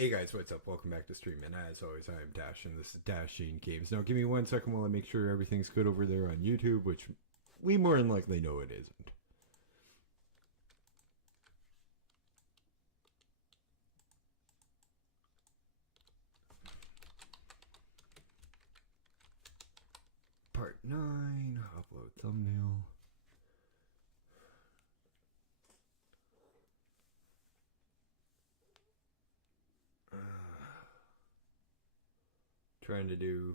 Hey guys, what's up? Welcome back to stream, and as always, I am Dash, and this is Dashing Games. Now, give me 1 second while I make sure everything's good over there on YouTube, which we more than likely know it isn't. Part 9, upload thumbnail. Trying to do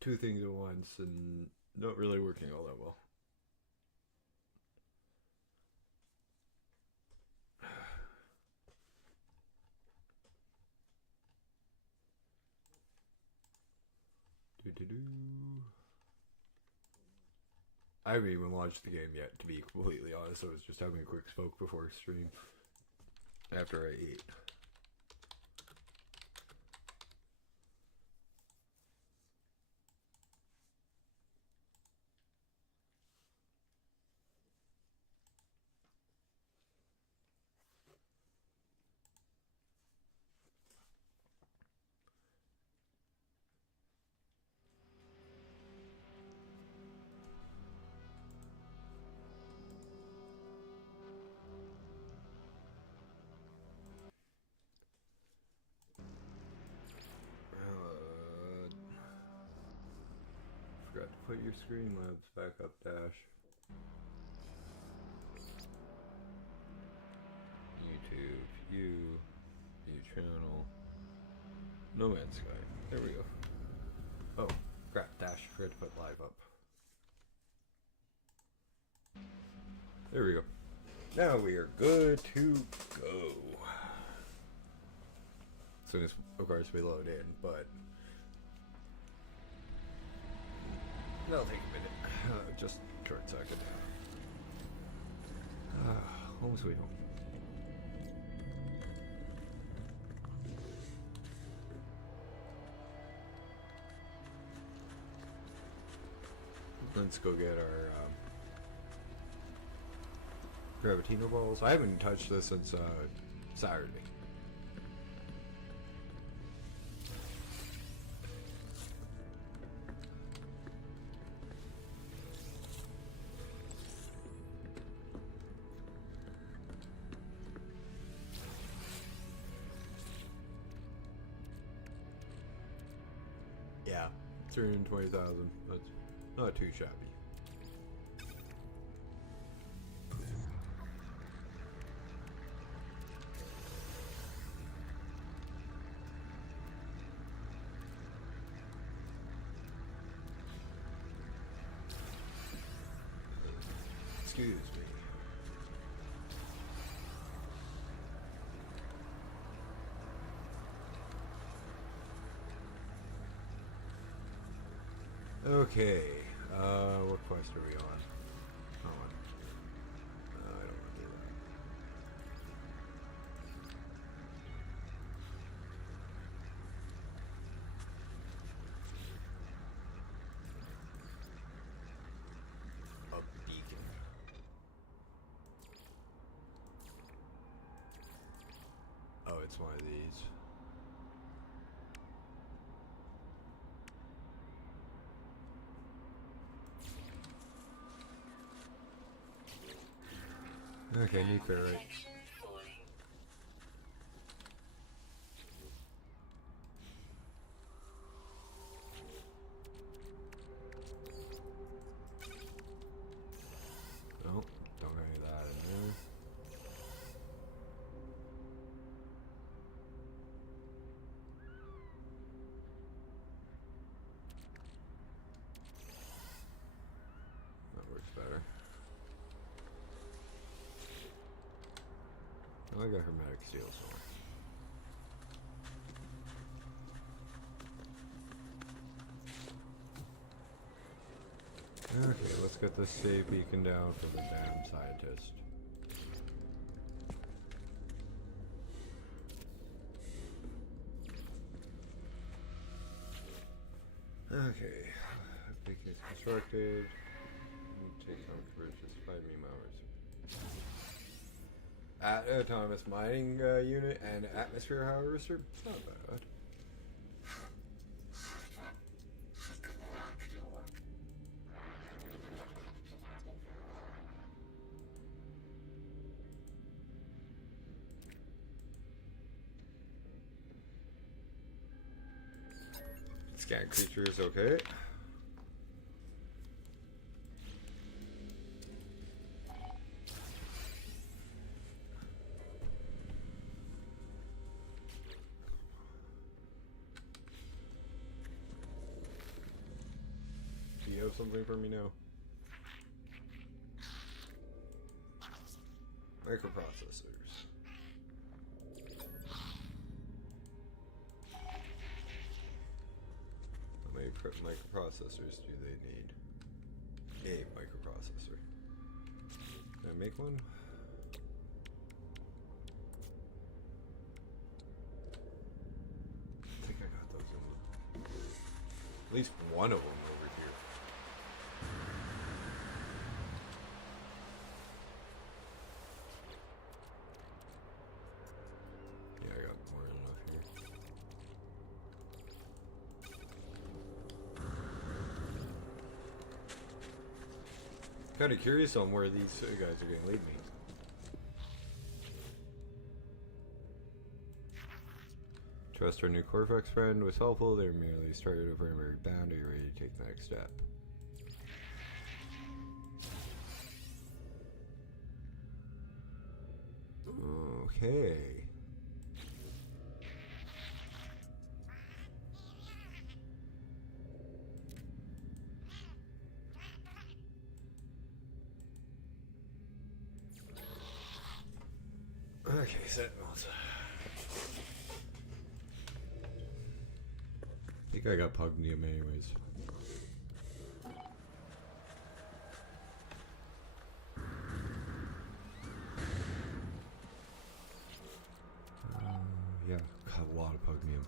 two things at once and not really working all that well. I haven't even launched the game yet, to be completely honest. I was just having a quick smoke before stream after I ate. Forgot to put your Streamlabs back up, Dash. YouTube, view channel, No Man's Sky. There we go. Oh, crap, Dash, forgot to put live up. There we go. Now we are good to go. As soon as, of course, we load in, but that'll take a minute. Just a short second. Home sweet home. Let's go get our Gravitino balls. I haven't touched this since Saturday. Yeah, 320,000. That's not too shabby. Excuse me. Okay, what quest are we on? Hold on. I don't want to do that. A beacon. Oh, it's one of these. Okay, new ferret. Oh, don't have any of that in there. That works better. I got hermetic steel somewhere. Okay, let's get this save beacon down for the damn scientist. Okay, beacon is constructed. Take some for just 5 hours. autonomous mining unit and atmosphere harvester. It's not bad. Scan creatures, okay. Do you have something for me now? Microprocessors. How many microprocessors do they need? A microprocessor. Can I make one? I think I got those in at least one of them over here. Yeah, I got more than enough here. Kind of curious on where these guys are going to lead me. Trust our new Corvex friend was helpful. They're merely started over and very bound. Are you ready to take the next step? Okay. Okay, sentinels. I think I got Pugnium anyways. Yeah, got a lot of Pugnium.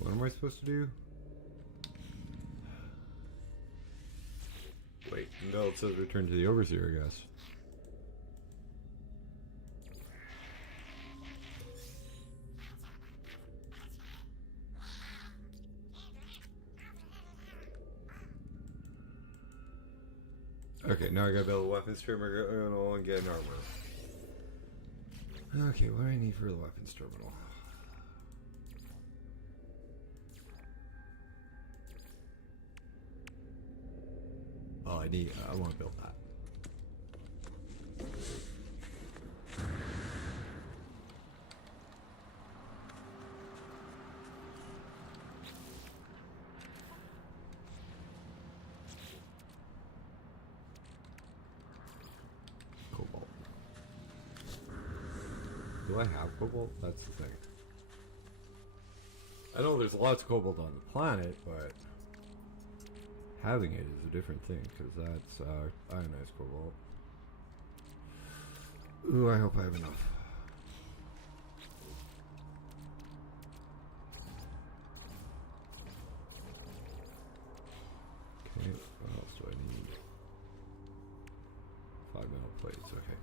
What am I supposed to do? Wait, until it says return to the overseer, I guess. Okay, now I gotta build a weapons terminal and get an armor. Okay, what do I need for the weapons terminal? Oh, I want to build that. Cobalt. Do I have cobalt? That's the thing. I know there's lots of cobalt on the planet, but having it is a different thing, because that's ionized cobalt. Ooh, I hope I have enough. Okay, what else do I need? 5 metal plates, okay.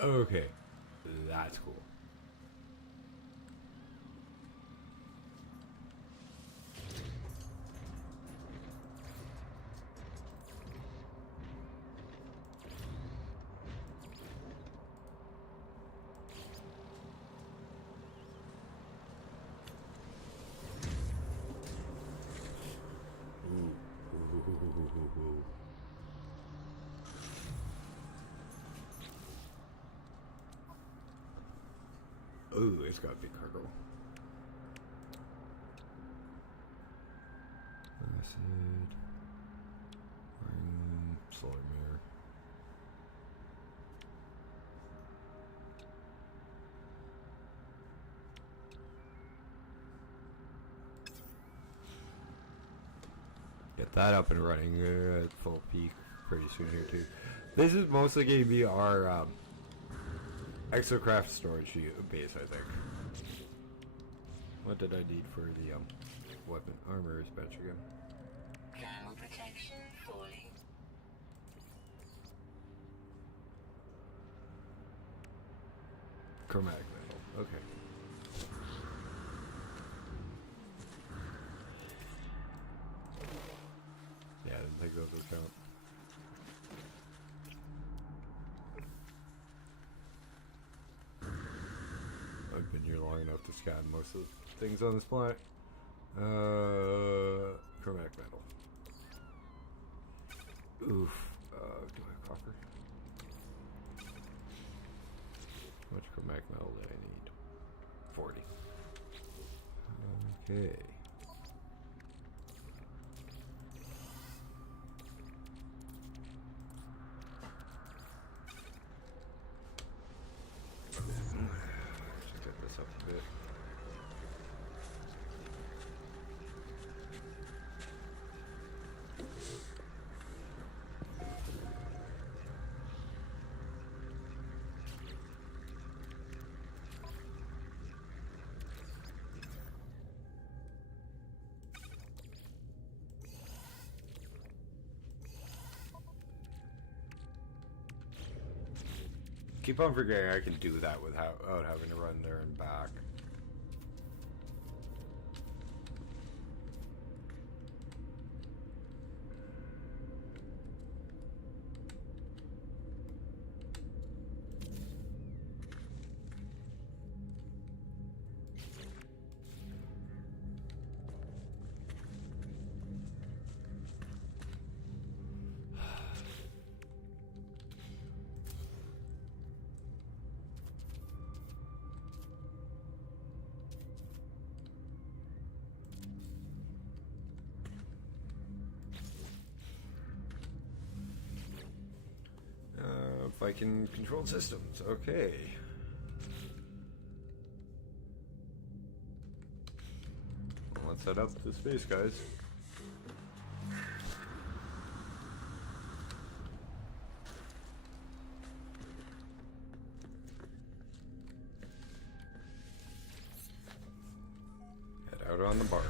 Okay, that's cool. Ooh. Ooh, it's got big cargo. Acid. Solar mirror. Get that up and running at full peak pretty soon here too. This is mostly going to be our exocraft storage base, I think. What did I need for the weapon armor patch again? Thermal protection falling. Chromatic metal. Okay. Yeah, I didn't think those would count. I've been here long enough to scan most of the things on this planet. Chromatic metal. Oof. Do I have copper? How much chromatic metal do I need? 40. Okay. Should get this up a bit. Keep on forgetting I can do that without having to run there and back. Viking controlled systems, okay. Well, let's head up to space, guys. Head out on the barge.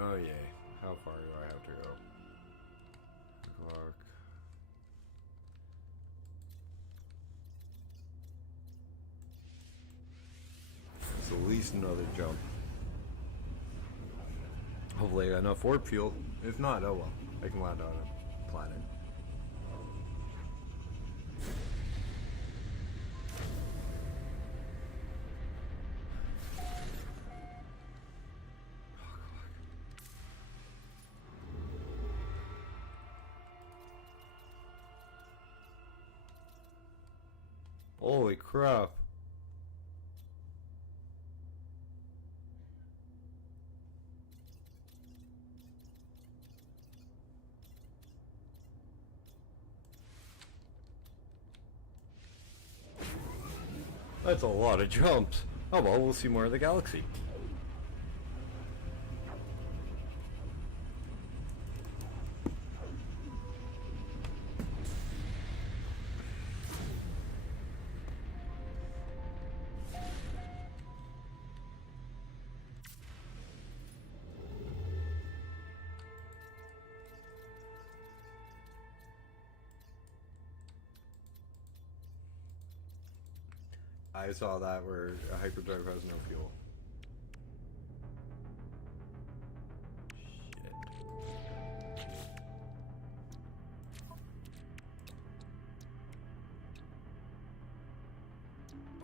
Oh yay, how far do I have to go? Clock. It's at least another jump. Hopefully I got enough warp fuel. If not, oh well. I can land on a planet. Holy crap. That's a lot of jumps. Oh well, we'll see more of the galaxy. I saw that where a hyperdrive has no fuel. Shit.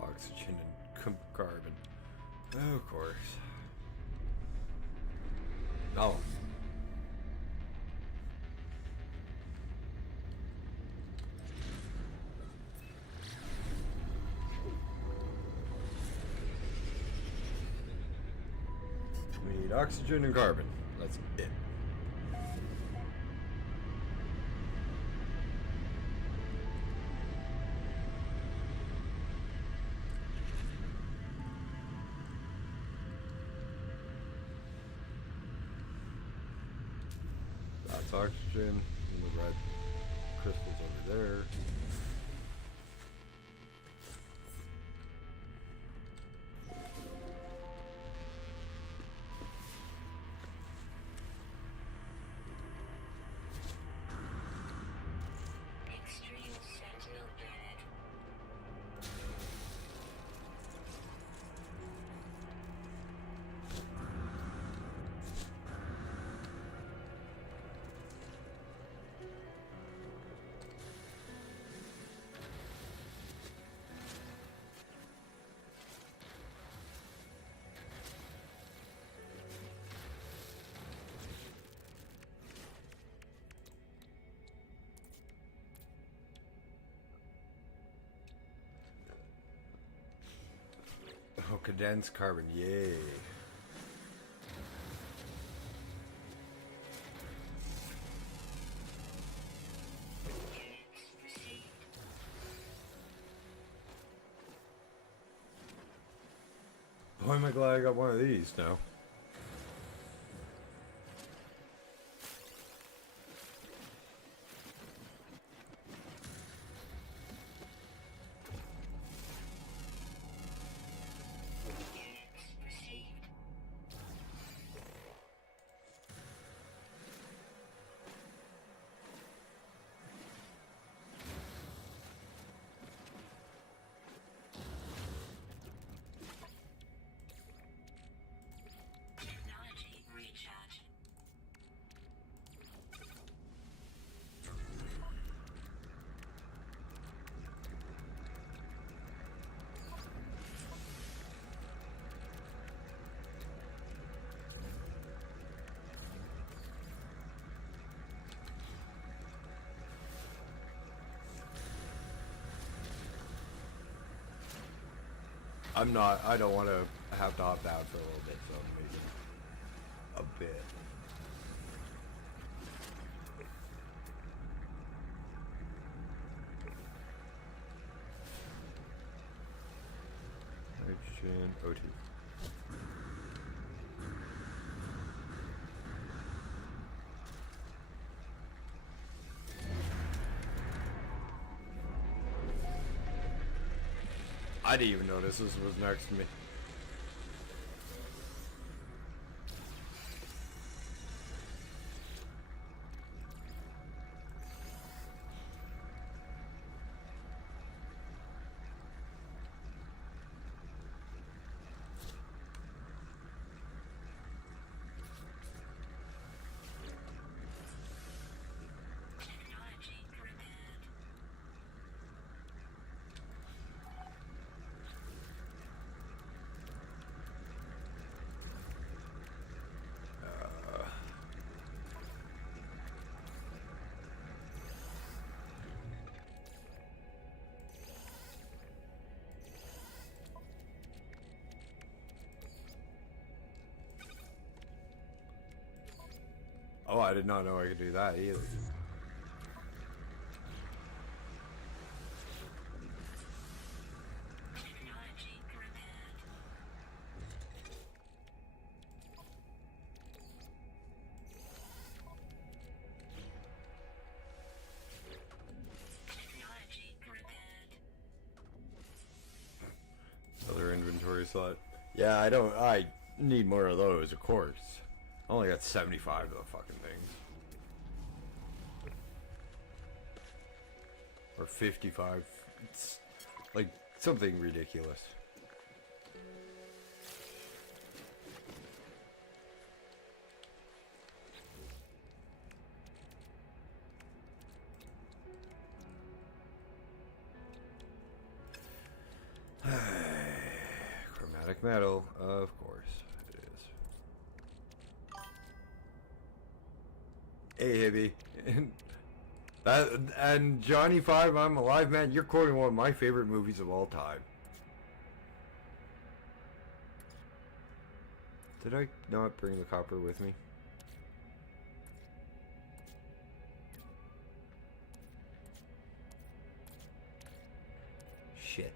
Oxygen and carbon. Oh, of course. Oh. We need oxygen and carbon. That's it. That's oxygen. And the red crystals over there. Extreme Sentinel Planet. Oh, condensed carbon. Yay. Units received. Boy, am I glad I got one of these now. Units received. Technology recharge. I don't want to have to hop out for a little bit, so maybe a bit. Nitrogen, O2. I didn't even notice this was next to me. Technology prepared. Oh, I did not know I could do that either. Technology prepared. Technology prepared. Other inventory slot. Yeah, I need more of those, of course. I only got 75 of the fucking things. Or 55. It's like something ridiculous. Chromatic Chromatic metal, of course it is. Hey, Hibby. And Johnny Five, I'm Alive, man. You're quoting one of my favorite movies of all time. Did I not bring the copper with me? Shit.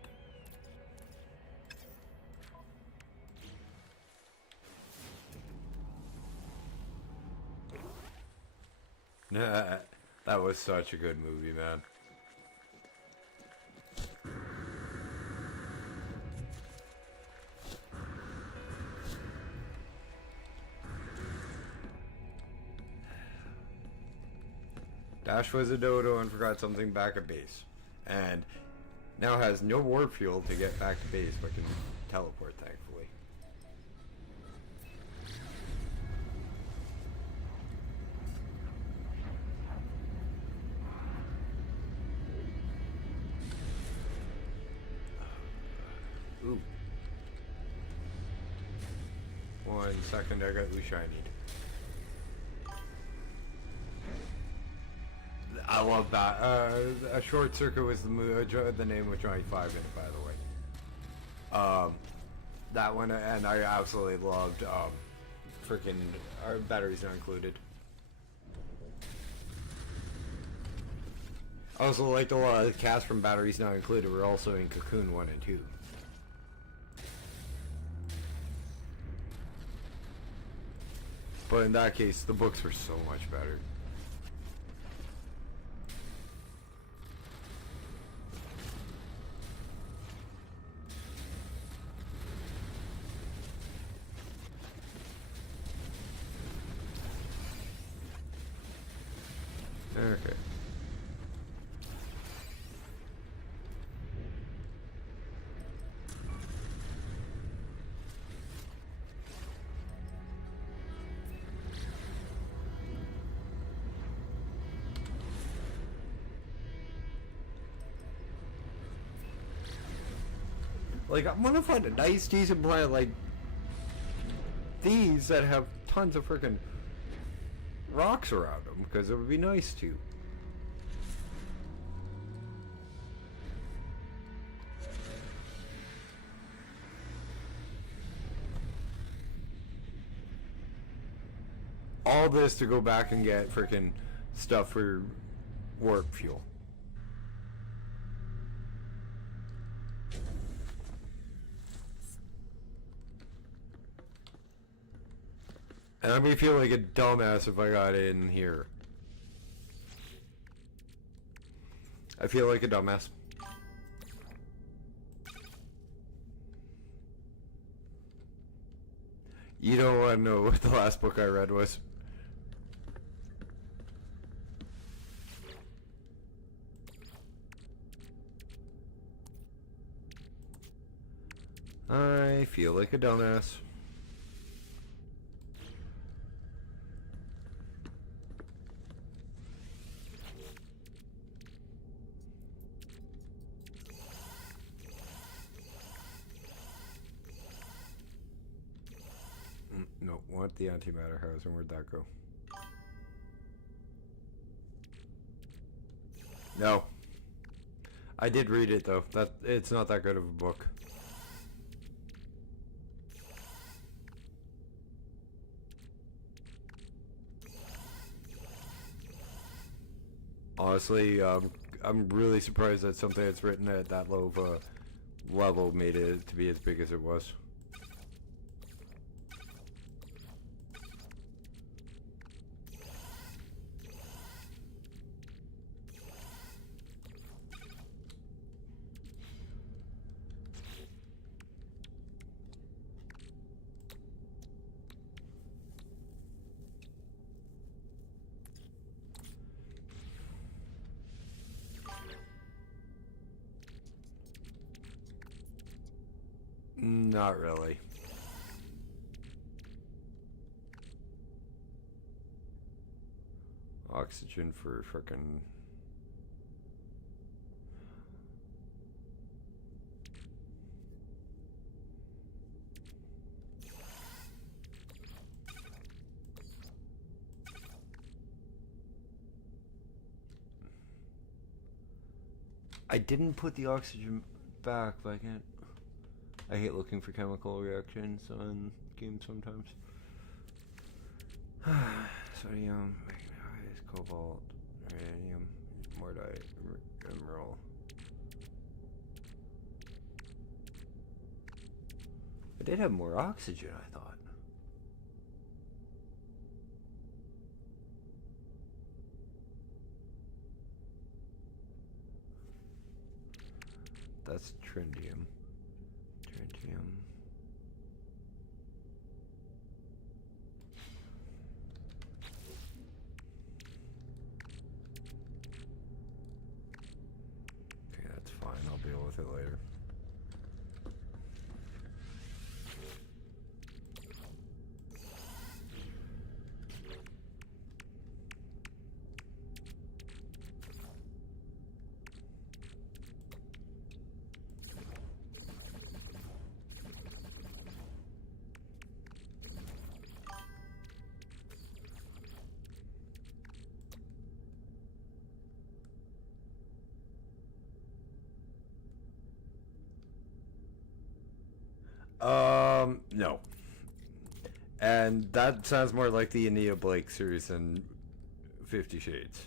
Nah, that was such a good movie, man. Dash was a dodo and forgot something back at base. And now has no warp fuel to get back to base, but can teleport, thankfully. Ooh. 1 second, I got who shinied. I love that. A Short Circuit was the name of Johnny Five in it, by the way. That one, and I absolutely loved freaking Batteries Not Included. I also liked a lot of the cast from Batteries Not Included were also in Cocoon 1 and 2. But in that case, the books were so much better. Okay. Like, I want to find a nice, decent planet like these that have tons of freaking rocks around them, because it would be nice to. All this to go back and get freaking stuff for warp fuel. And I'm gonna feel like a dumbass if I got in here. I feel like a dumbass. You don't want to know what the last book I read was. I feel like a dumbass. No, want the antimatter housing. Where'd that go? No. I did read it though. It's not that good of a book. Honestly, I'm really surprised that something that's written at that low of a level made it to be as big as it was. Not really. Oxygen for frickin'... I didn't put the oxygen back, but I can't. I hate looking for chemical reactions on games sometimes. Sodium, magnesium, cobalt, uranium, mortite, emerald. I did have more oxygen, I thought. That's tritium. Tritium. Okay, that's fine. I'll deal with it later. No. And that sounds more like the Anita Blake series than 50 Shades.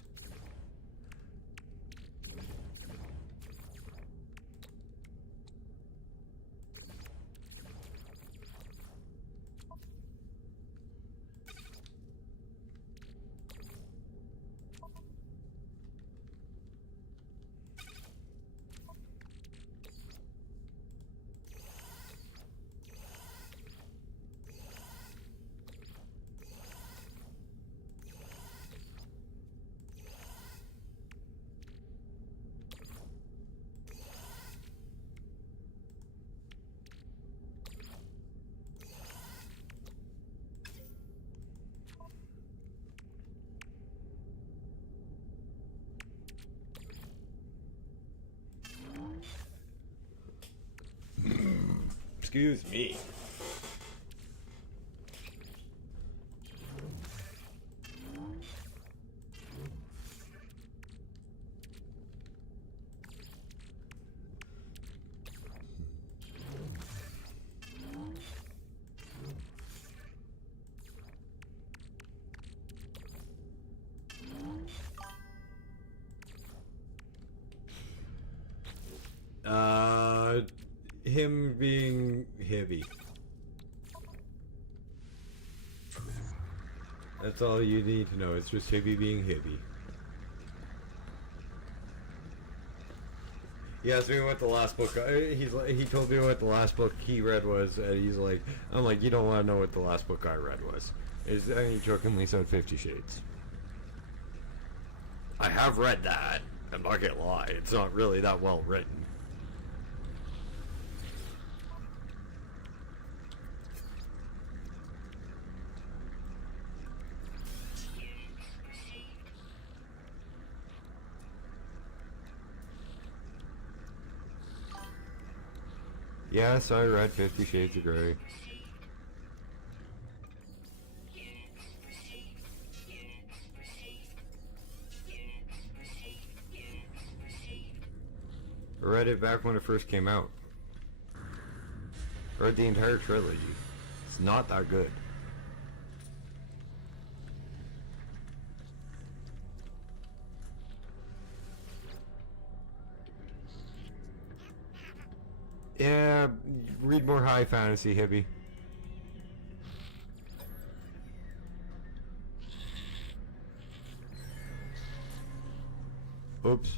Excuse me. Him being heavy. That's all you need to know. It's just heavy being heavy. He asked me what the last book. He told me what the last book he read was, and he's like, I'm like, you don't want to know what the last book I read was. And he jokingly said 50 Shades. I have read that. I'm not gonna lie. It's not really that well written. Yes, I read 50 Shades of Grey. I read it back when it first came out. I read the entire trilogy. It's not that good. Yeah, read more high fantasy, hippie. Oops.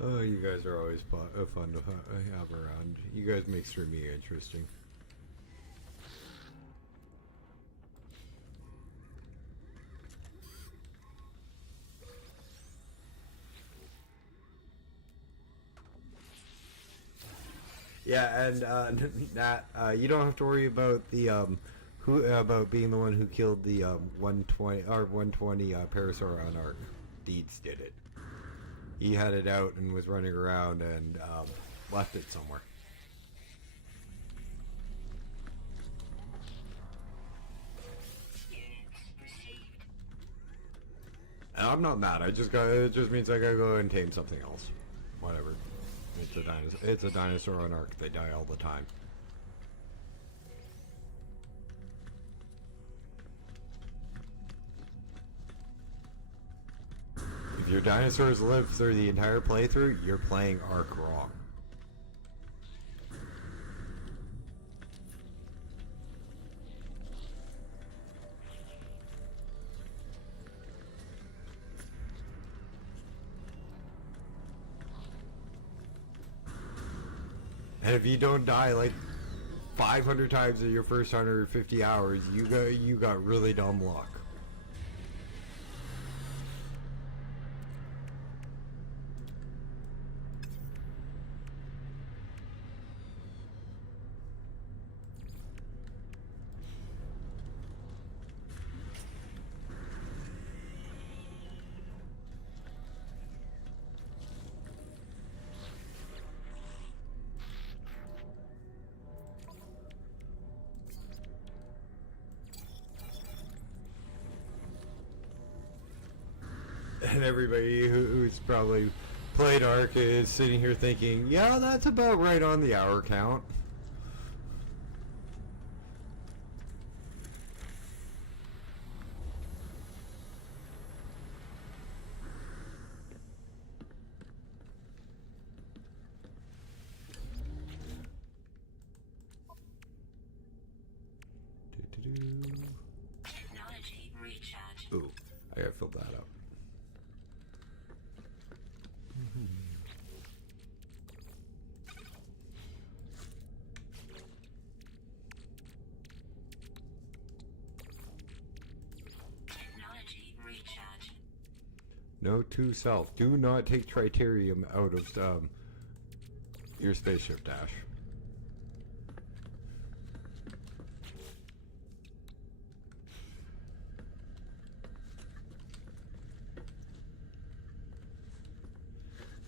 Oh, you guys are always fun to have around. You guys make streaming interesting. Yeah, and Nat, you don't have to worry about the who about being the one who killed the 120 Parasaur on Arc. Deeds did it. He had it out and was running around and left it somewhere. And I'm not mad. I just got. It just means I gotta go and tame something else. Whatever. It's a dinosaur. It's a dinosaur on Arc. They die all the time. If your dinosaurs live through the entire playthrough, you're playing Arc wrong. And if you don't die like 500 times in your first 150 hours, you got really dumb luck. And everybody who's probably played Ark is sitting here thinking, yeah, that's about right on the hour count. Technology recharge. Ooh, I gotta fill that up. Technology recharge. Note to self: do not take tritium out of your spaceship, Dash.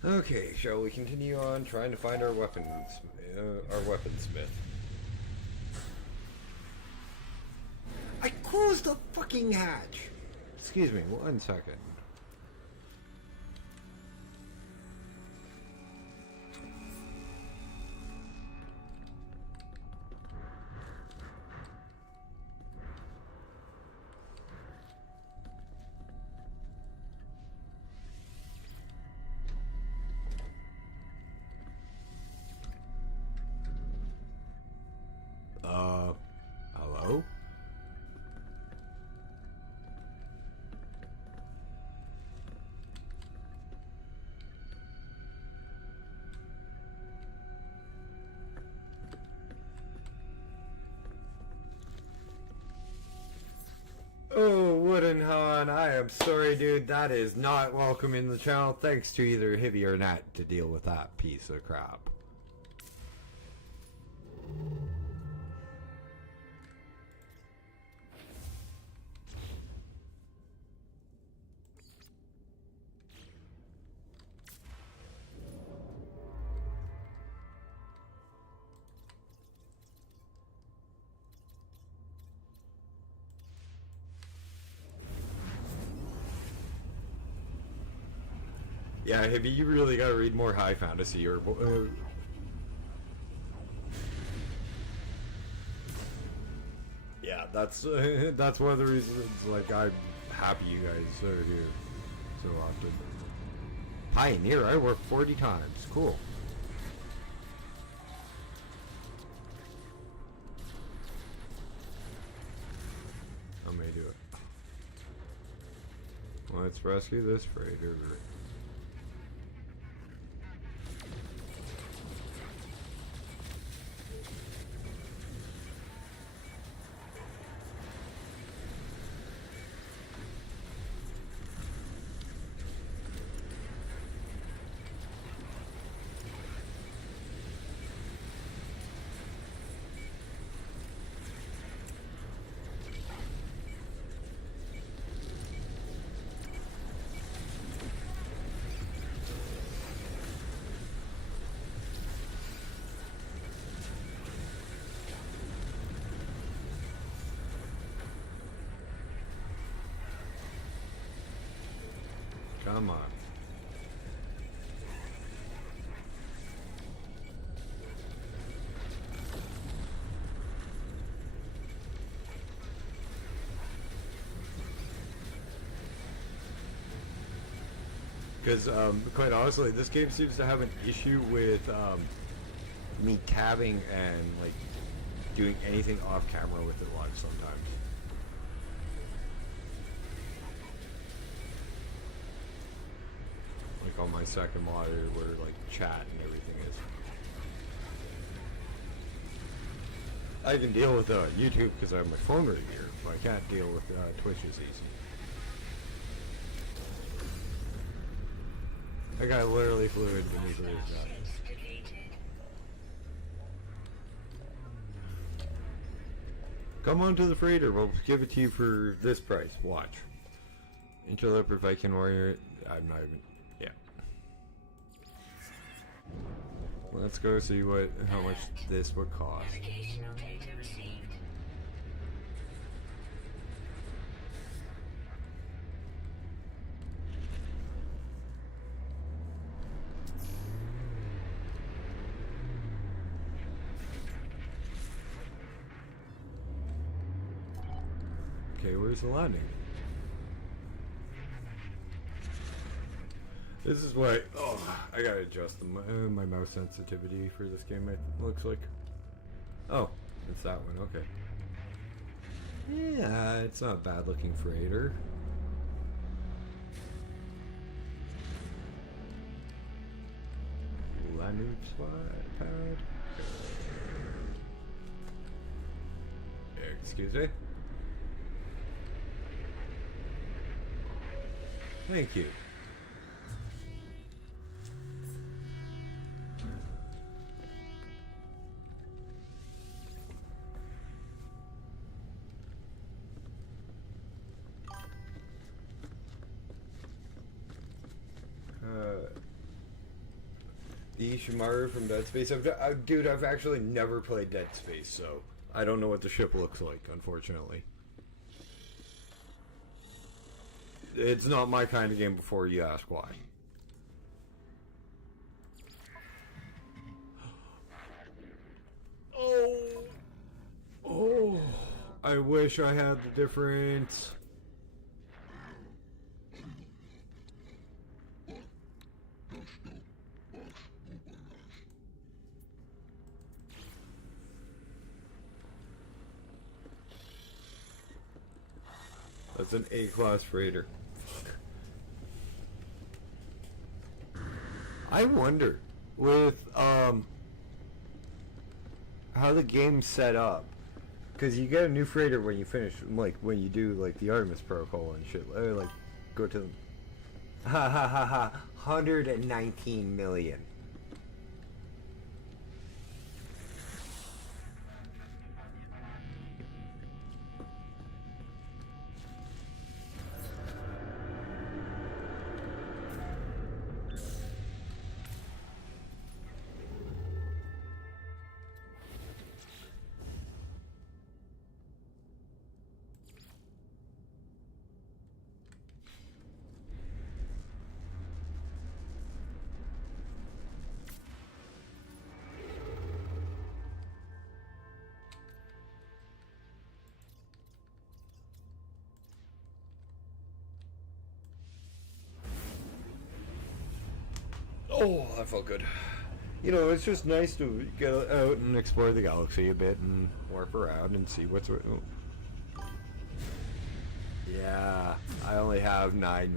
Okay, shall we continue on trying to find our weaponsmith? I closed the fucking hatch. Excuse me, 1 second. Hello? Oh, Wooden Han, I am sorry, dude. That is not welcome in the channel. Thanks to either Hibby or Nat to deal with that piece of crap. Yeah, Hibby, you really gotta read more high fantasy or... yeah, that's that's one of the reasons, like, I'm happy you guys are here so often. Pioneer, I worked 40 times. Cool. I may do it. Let's rescue this freighter. Come on. Because, quite honestly, this game seems to have an issue with me tabbing and, like, doing anything off camera with it live sometimes. Like on my second monitor where, like, chat and everything is. I can deal with YouTube because I have my phone right here, but I can't deal with Twitch as easy. That guy literally flew into me for his shot. Come on to the freighter, we'll give it to you for this price. Watch. Interloper Viking Warrior. I'm not even. Yeah. Let's go see how much this would cost. Navigational data received. Okay, where's the landing? This is why. Oh, I gotta adjust my mouse sensitivity for this game. It looks like. Oh, it's that one. Okay. Yeah, it's not a bad looking freighter. Landing pad. Excuse me. Thank you. The Shimaru from Dead Space. Dude, I've actually never played Dead Space, so I don't know what the ship looks like, unfortunately. It's not my kind of game before you ask why. Oh, I wish I had the different. That's an A-class freighter. I wonder with how the game's set up, because you get a new freighter when you finish, like when you do like the Artemis protocol and shit. Like go to 119 million. Oh, that felt good. You know, it's just nice to get out and explore the galaxy a bit and warp around and see what's... Yeah, I only have 9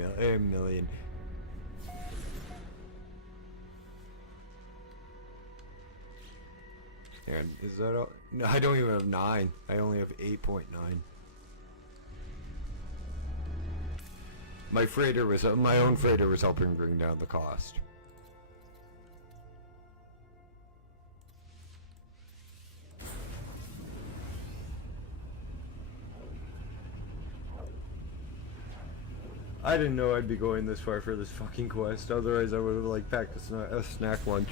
million. And is that all? No, I don't even have 9. I only have 8.9. My own freighter was helping bring down the cost. I didn't know I'd be going this far for this fucking quest. Otherwise, I would have like packed a snack lunch.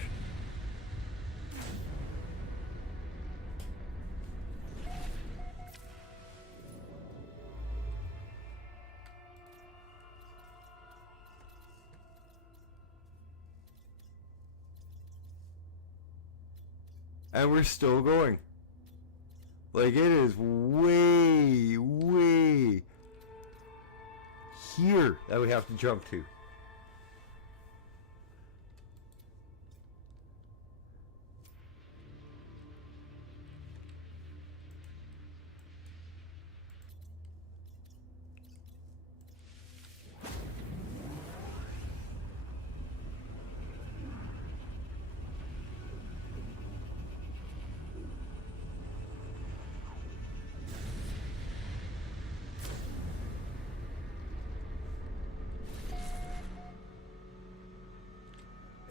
And we're still going. Like, it is way, way here that we have to jump to.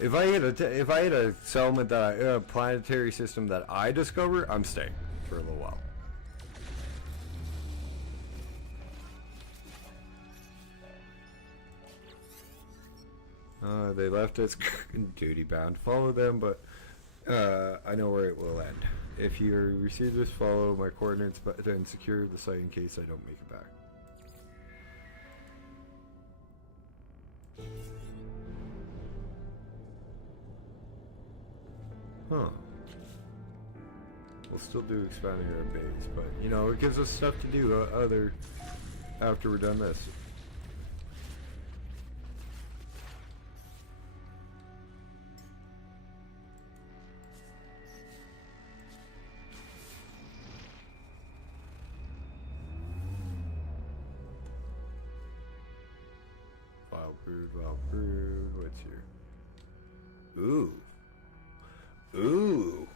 If I hit a settlement that a planetary system that I discover, I'm staying for a little while. They left us duty bound. Follow them, but I know where it will end. If you receive this, follow my coordinates, but then secure the site in case I don't make it back. Huh. We'll still do expanding our base, but you know, it gives us stuff to do after we're done this. Wild brood, what's here? Ooh. Ooh.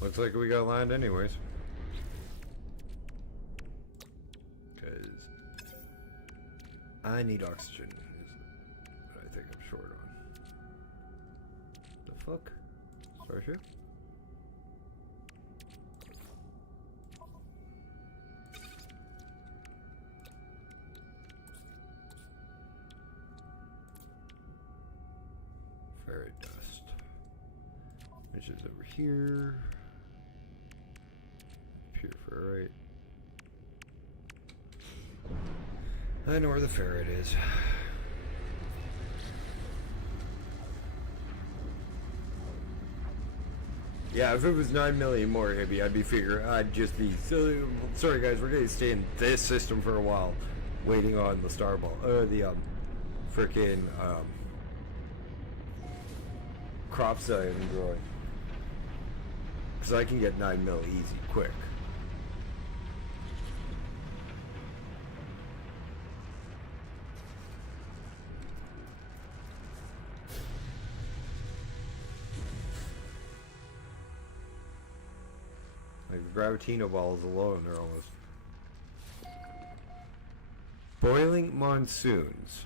Looks like we got land anyways. Because I need oxygen. I think I'm short on. The fuck? Starship? Ferret dust. Which is over here. Pure ferrite. I know where the ferret is. Yeah, if it was 9 million more, maybe I'd just be so sorry guys, we're gonna stay in this system for a while, waiting on the star ball, frickin' crops that I'm growing, because I can get 9 mil easy, quick. Gravitino balls alone are almost boiling monsoons.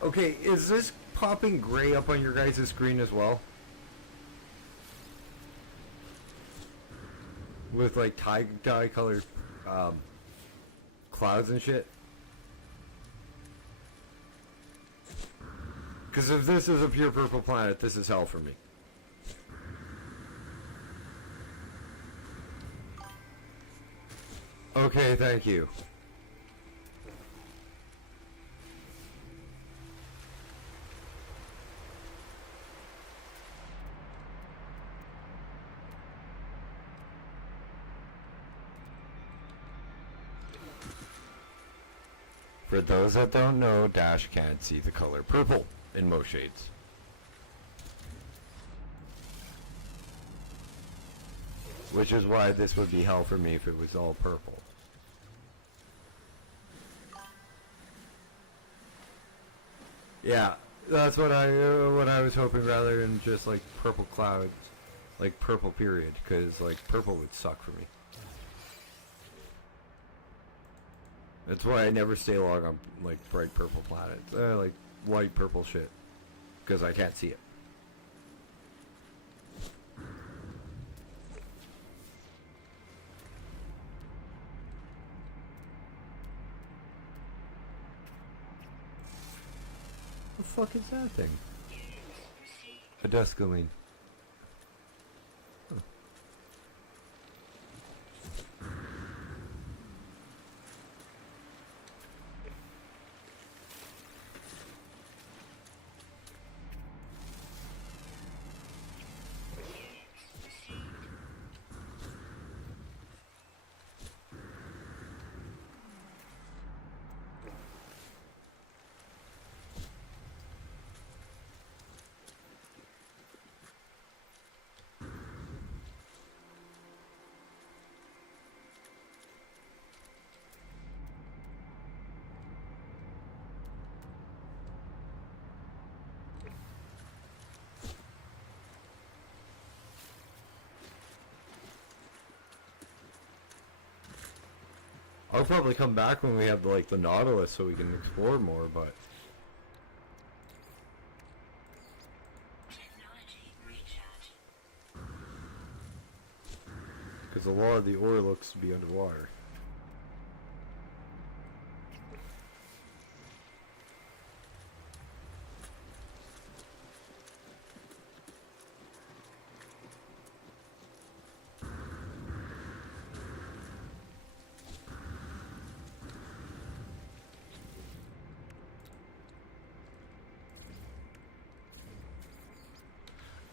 Okay, is this popping gray up on your guys' screen as well? With like dye colored clouds and shit? Because if this is a pure purple planet, this is hell for me. Okay, thank you. For those that don't know, Dash can't see the color purple in most shades. Which is why this would be hell for me if it was all purple. Yeah, that's what I was hoping, rather than just like purple clouds. Like purple period, because like purple would suck for me. That's why I never stay long on like bright purple planets. Like light purple shit, because I can't see it. The fuck is that thing? A Duscaline. I'll probably come back when we have like the Nautilus so we can explore more, but Technology recharge. because a lot of the ore looks to be underwater.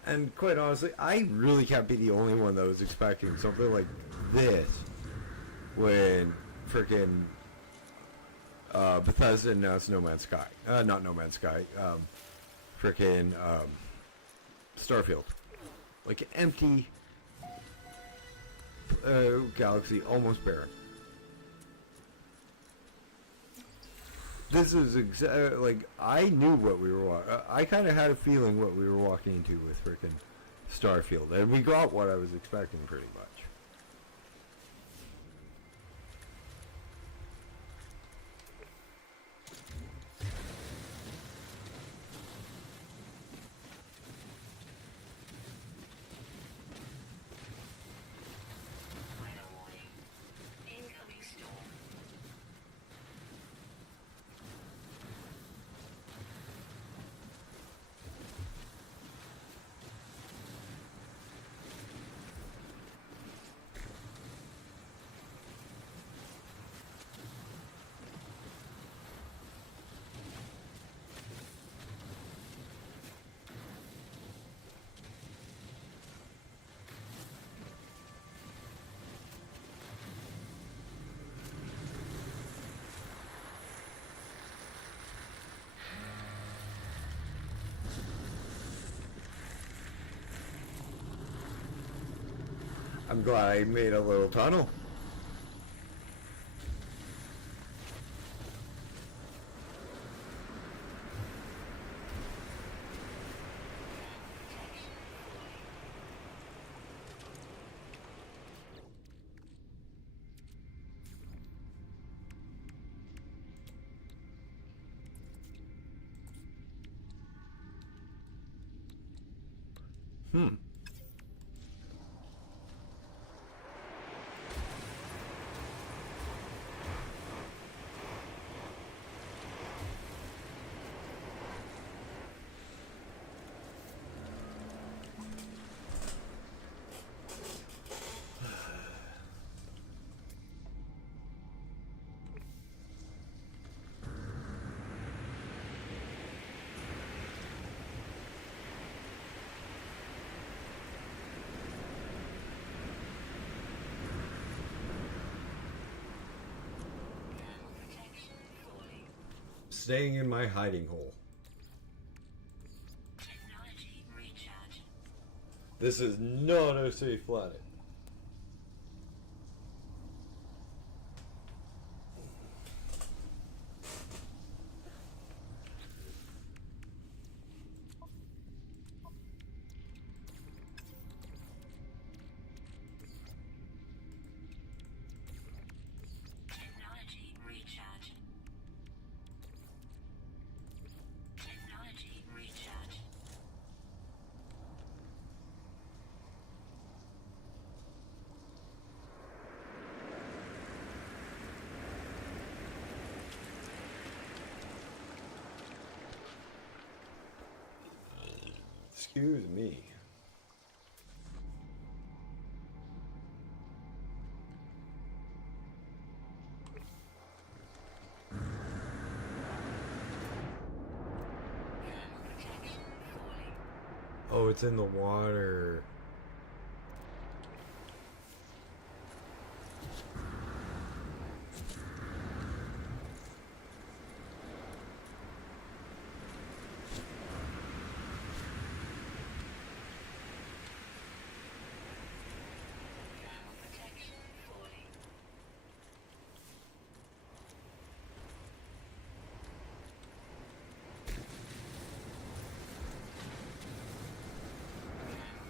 And quite honestly, I really can't be the only one that was expecting something like this when freaking Bethesda announced No Man's Sky. Not No Man's Sky. Freaking Starfield. Like an empty galaxy, almost barren. This is like I knew what we were. I kind of had a feeling what we were walking into with freaking Starfield, and we got what I was expecting pretty much. Final warning. Incoming storm. I'm glad I made a little tunnel. Hmm. Protection fully. Staying in my hiding hole. Technology recharge. This is not a safe planet. Excuse me. Protection falling. Oh, it's in the water. Protection falling.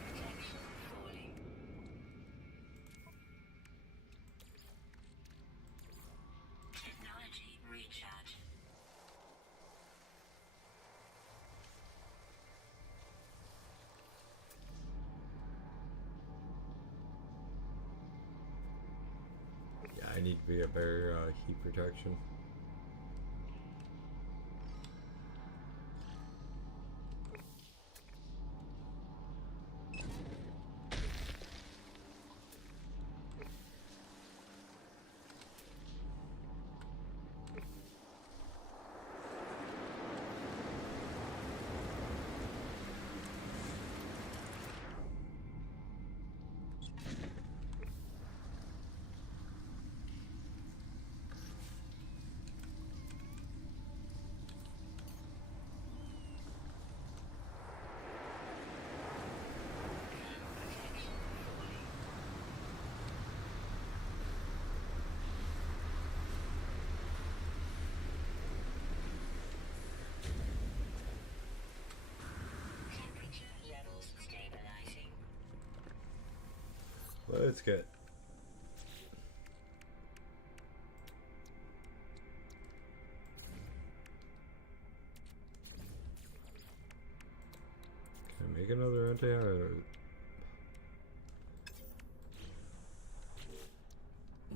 Protection falling. Technology recharge. Yeah, I need to be a better heat protection. Temperature levels stabilizing. Let's get. Can I make another anti?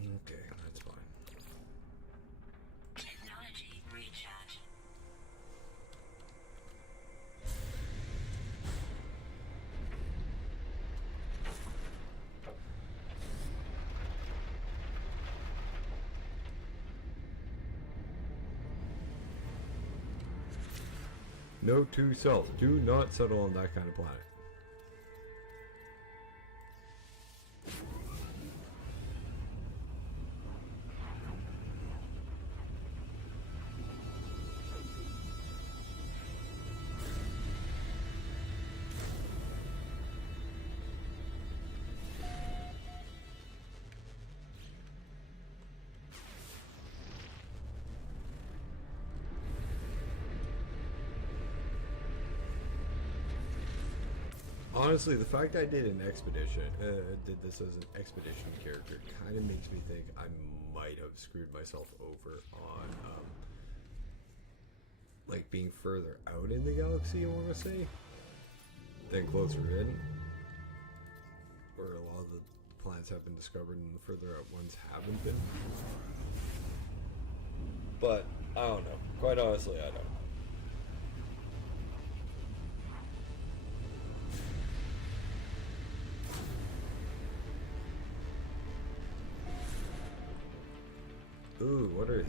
Okay, that's fine. Technology recharge. Note to self: do not settle on that kind of planet. Honestly, the fact I did an expedition, did this as an expedition character, kind of makes me think I might have screwed myself over on, like, being further out in the galaxy, I want to say, than closer in, where a lot of the planets have been discovered and the further out ones haven't been. But, I don't know. Quite honestly, I don't. Ooh, what are these?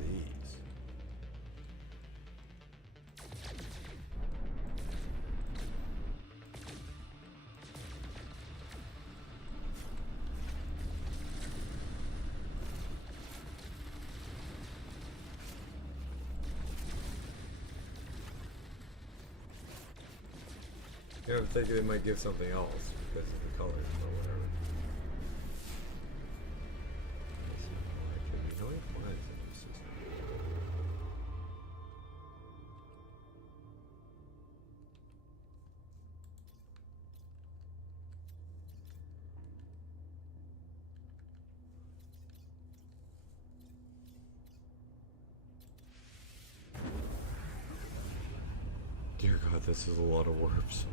Yeah, I'm thinking it might give something else because of the colors or whatever. How many planets in this system? Dear God, this is a lot of warps.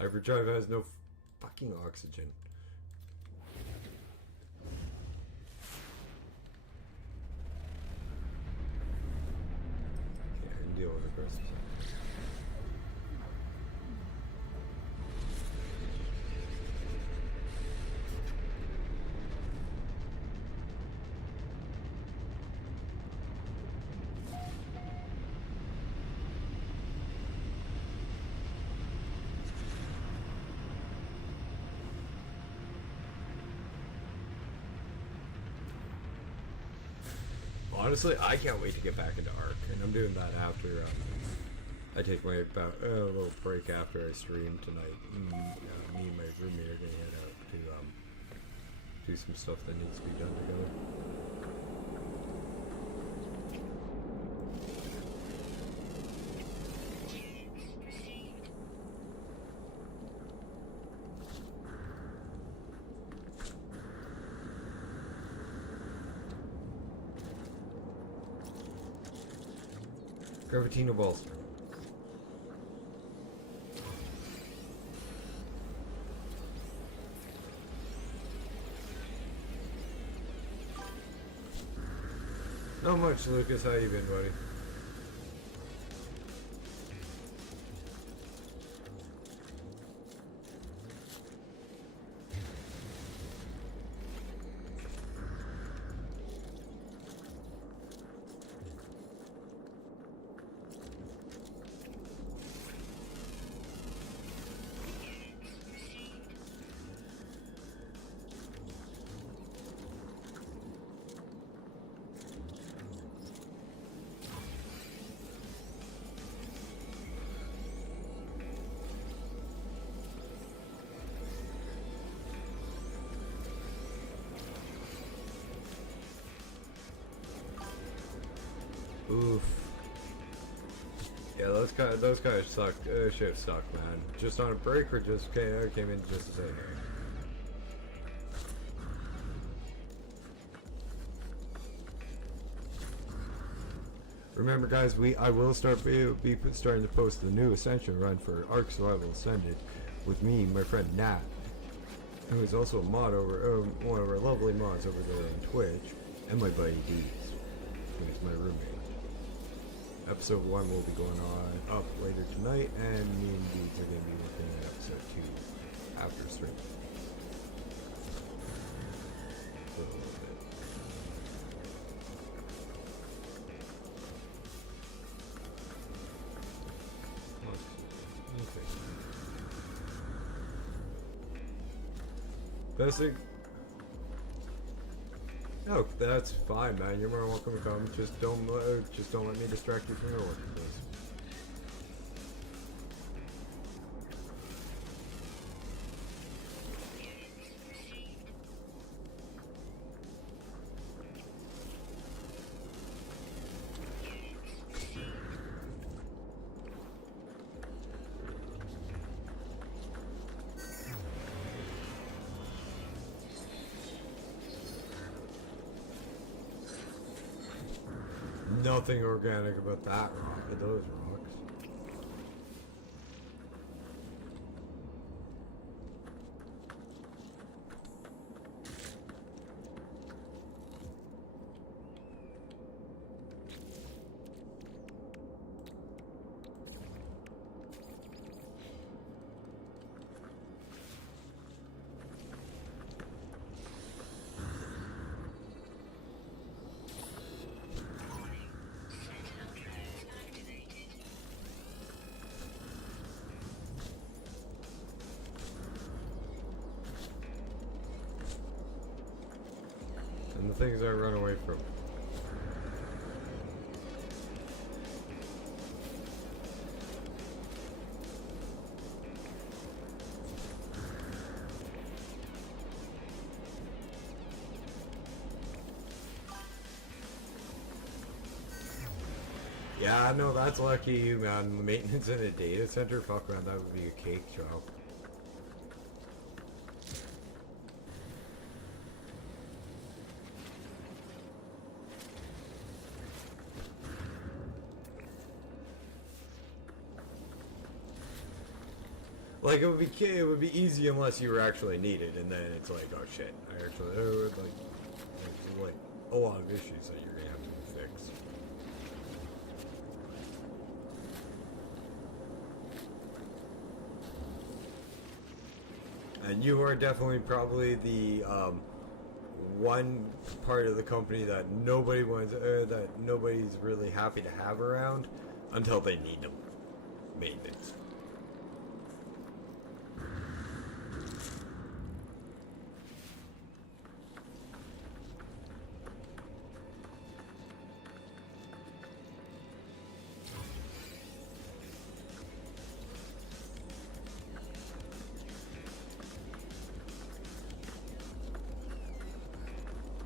Hyperdrive has no fucking oxygen. Yeah, I can deal with the crystals. Honestly, I can't wait to get back into Ark, and I'm doing that after I take my little break after I stream tonight. Me and my roommate are gonna head out to do some stuff that needs to be done together. Gravitino balls. Not much, Lucas. How you been, buddy? Oof. Yeah, those guys suck. Shit suck, man. Just on a break or just came in just to say hey. Remember, guys, I will be starting to post the new Ascension run for Ark Survival Ascended with me, my friend Nat, who is also a mod over one of our lovely mods over there on Twitch, and my buddy Deez, who is my roommate. Episode 1 will be going on up later tonight, and me and Deeds are going to be working on episode 2 after stream. A little bit. Okay. Best thing. Oh, that's fine, man. You're more welcome to come. Just don't let me distract you from your work, please. Nothing organic about that rock, those rocks. And the things I run away from. Yeah, no, that's lucky you, man. Maintenance in a data center? Fuck, man, that would be a cake job. Like it would be easy unless you were actually needed, and then it's like, oh shit, I actually like a lot of issues that you're gonna have to fix. And you are definitely probably the one part of the company that nobody wants, that nobody's really happy to have around until they need them. Maintenance.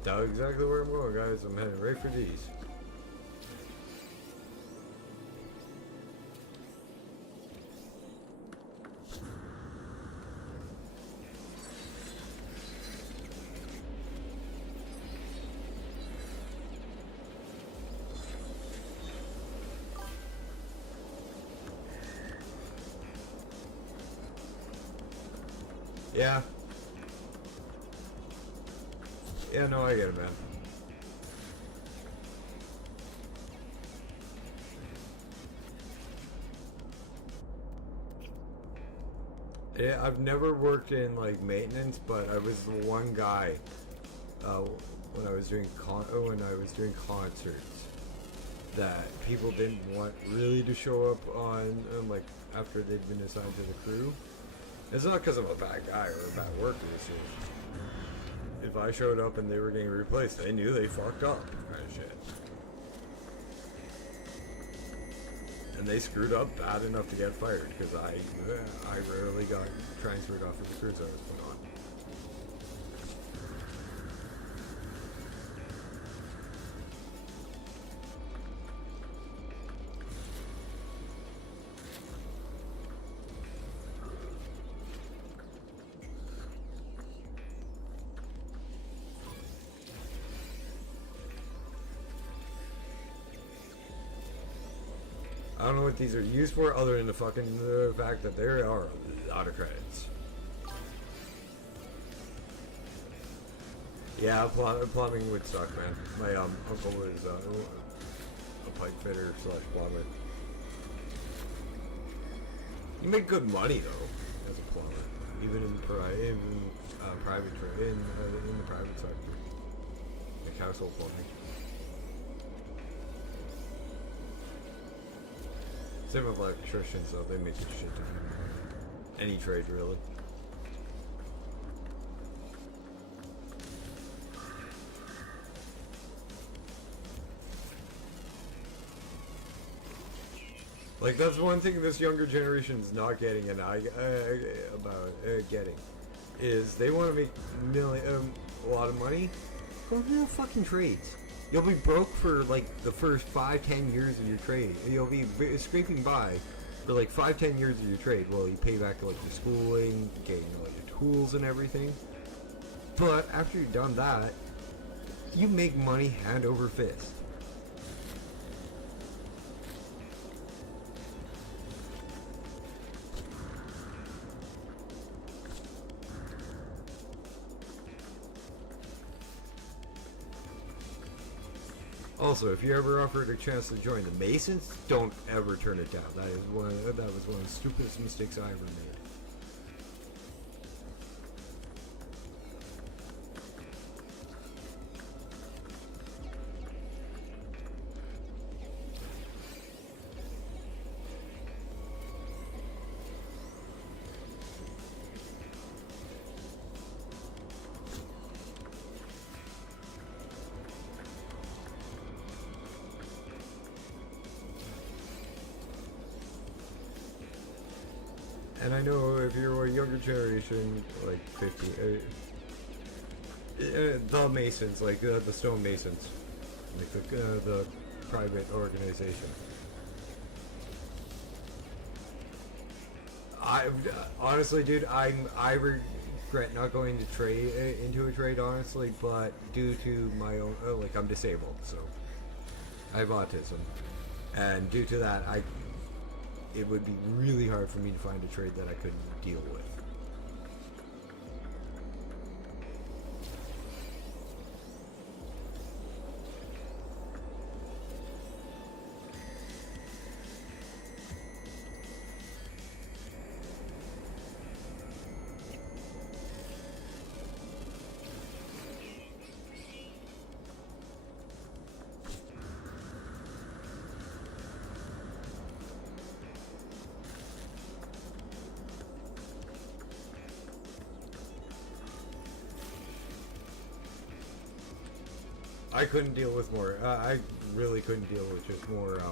That's exactly where I'm going, guys. I'm heading right for these. Yeah. Yeah, no, I get it, man. Yeah, I've never worked in like maintenance, but I was the one guy when I was doing concerts that people didn't want really to show up on like after they'd been assigned to the crew. It's not because I'm a bad guy or a bad worker. It's just if I showed up and they were getting replaced, they knew they fucked up, kind of shit. And they screwed up bad enough to get fired because I rarely got transferred off of the crews I was put on. I don't know what these are used for other than the fucking fact that there are a lot of credits. Yeah, plumbing would suck, man. My uncle was a pipe fitter / plumber. You make good money though as a plumber, even in private trade in the private sector, like household plumbing. Same with electricians, though. They make good shit too. Any trade, really. Like, that's one thing this younger generation's not getting, and getting, is they want to make a lot of money. Go do the fucking trades. You'll be broke for like the first 5-10 years of your trade. You'll be scraping by for like 5-10 years of your trade. Well, you pay back like your schooling, getting all your tools and everything. But after you've done that, you make money hand over fist. Also, if you're ever offered a chance to join the Masons, don't ever turn it down. That was one of the stupidest mistakes I ever made. And I know if you're a younger generation, like 50, the Masons, like the Stone Masons, like the private organization. I honestly, dude, I regret not going to trade into a trade, honestly, but due to my own, like I'm disabled, so I have autism, and due to that, it would be really hard for me to find a trade that I couldn't deal with. I couldn't deal with more. I really couldn't deal with just more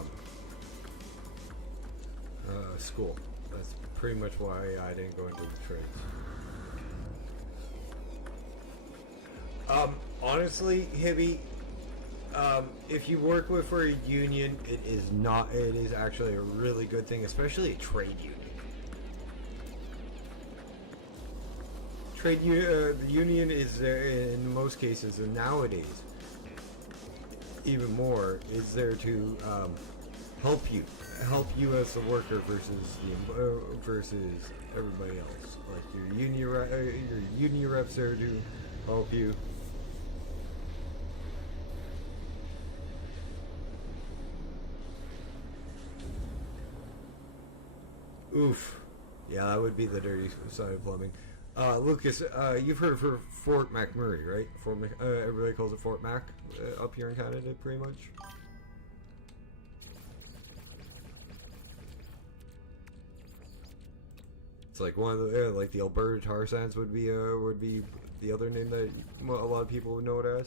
school. That's pretty much why I didn't go into the trades. Honestly, Hibby, if you work with for a union, it is not. It is actually a really good thing, especially a trade union. The union is there in most cases, and nowadays, even more, is there to help you as the worker versus everybody else. Like your union reps there to help you. Oof. Yeah, that would be the dirty side of plumbing. Lucas, you've heard of Fort McMurray, right? Everybody calls it Fort Mac up here in Canada, pretty much. It's like one of the like the Alberta tar sands would be the other name that a lot of people would know it as.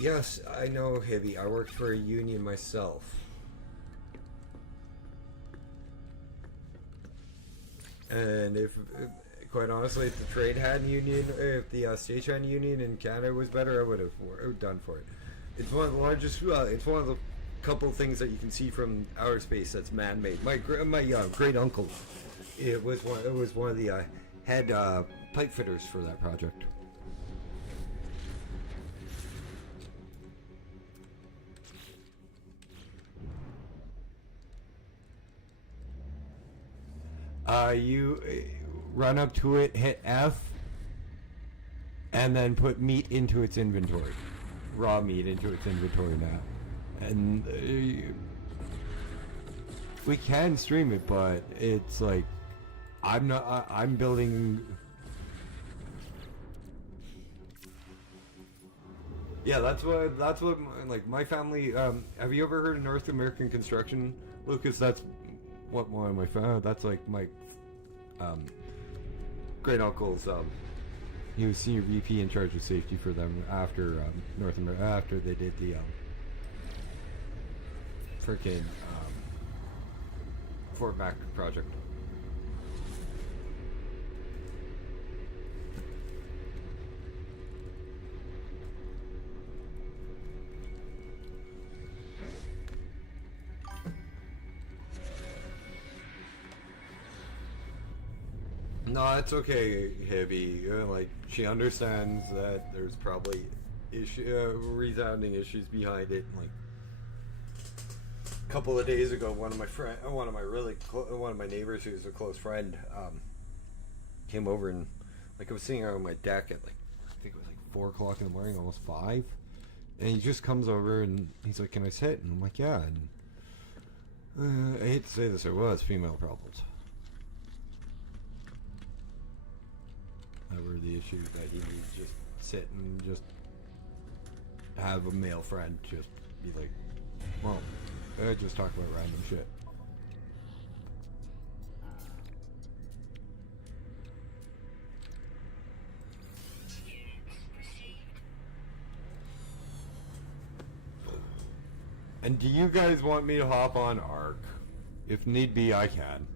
Yes, I know, Hibby. I worked for a union myself. And quite honestly, if the trade had union, if the station union in Canada was better, I would have done for it. It's one of the largest. It's one of the couple things that you can see from outer space that's man-made. My great uncle, it was one of the head pipe fitters for that project. You run up to it, hit F, and then put meat into its inventory. Raw meat into its inventory now. And we can stream it, but it's like I'm building. Yeah, that's what like my family. Have you ever heard of North American Construction, Lucas? That's what one of my that's like my great uncle's. He was senior VP in charge of safety for them after North America, after they did the freaking Fort Mac project. No, that's okay, Hibby. Like, she understands that there's probably resounding issues behind it. Like, a couple of days ago, one of my neighbors who's a close friend, came over and like I was sitting out on my deck at like I think it was like 4 o'clock in the morning, almost 5, and he just comes over and he's like, "Can I sit?" And I'm like, "Yeah." And I hate to say this, it was female problems. That were the issues that he would just sit and just have a male friend just be like, well, just talk about random shit. And do you guys want me to hop on Ark? If need be, I can.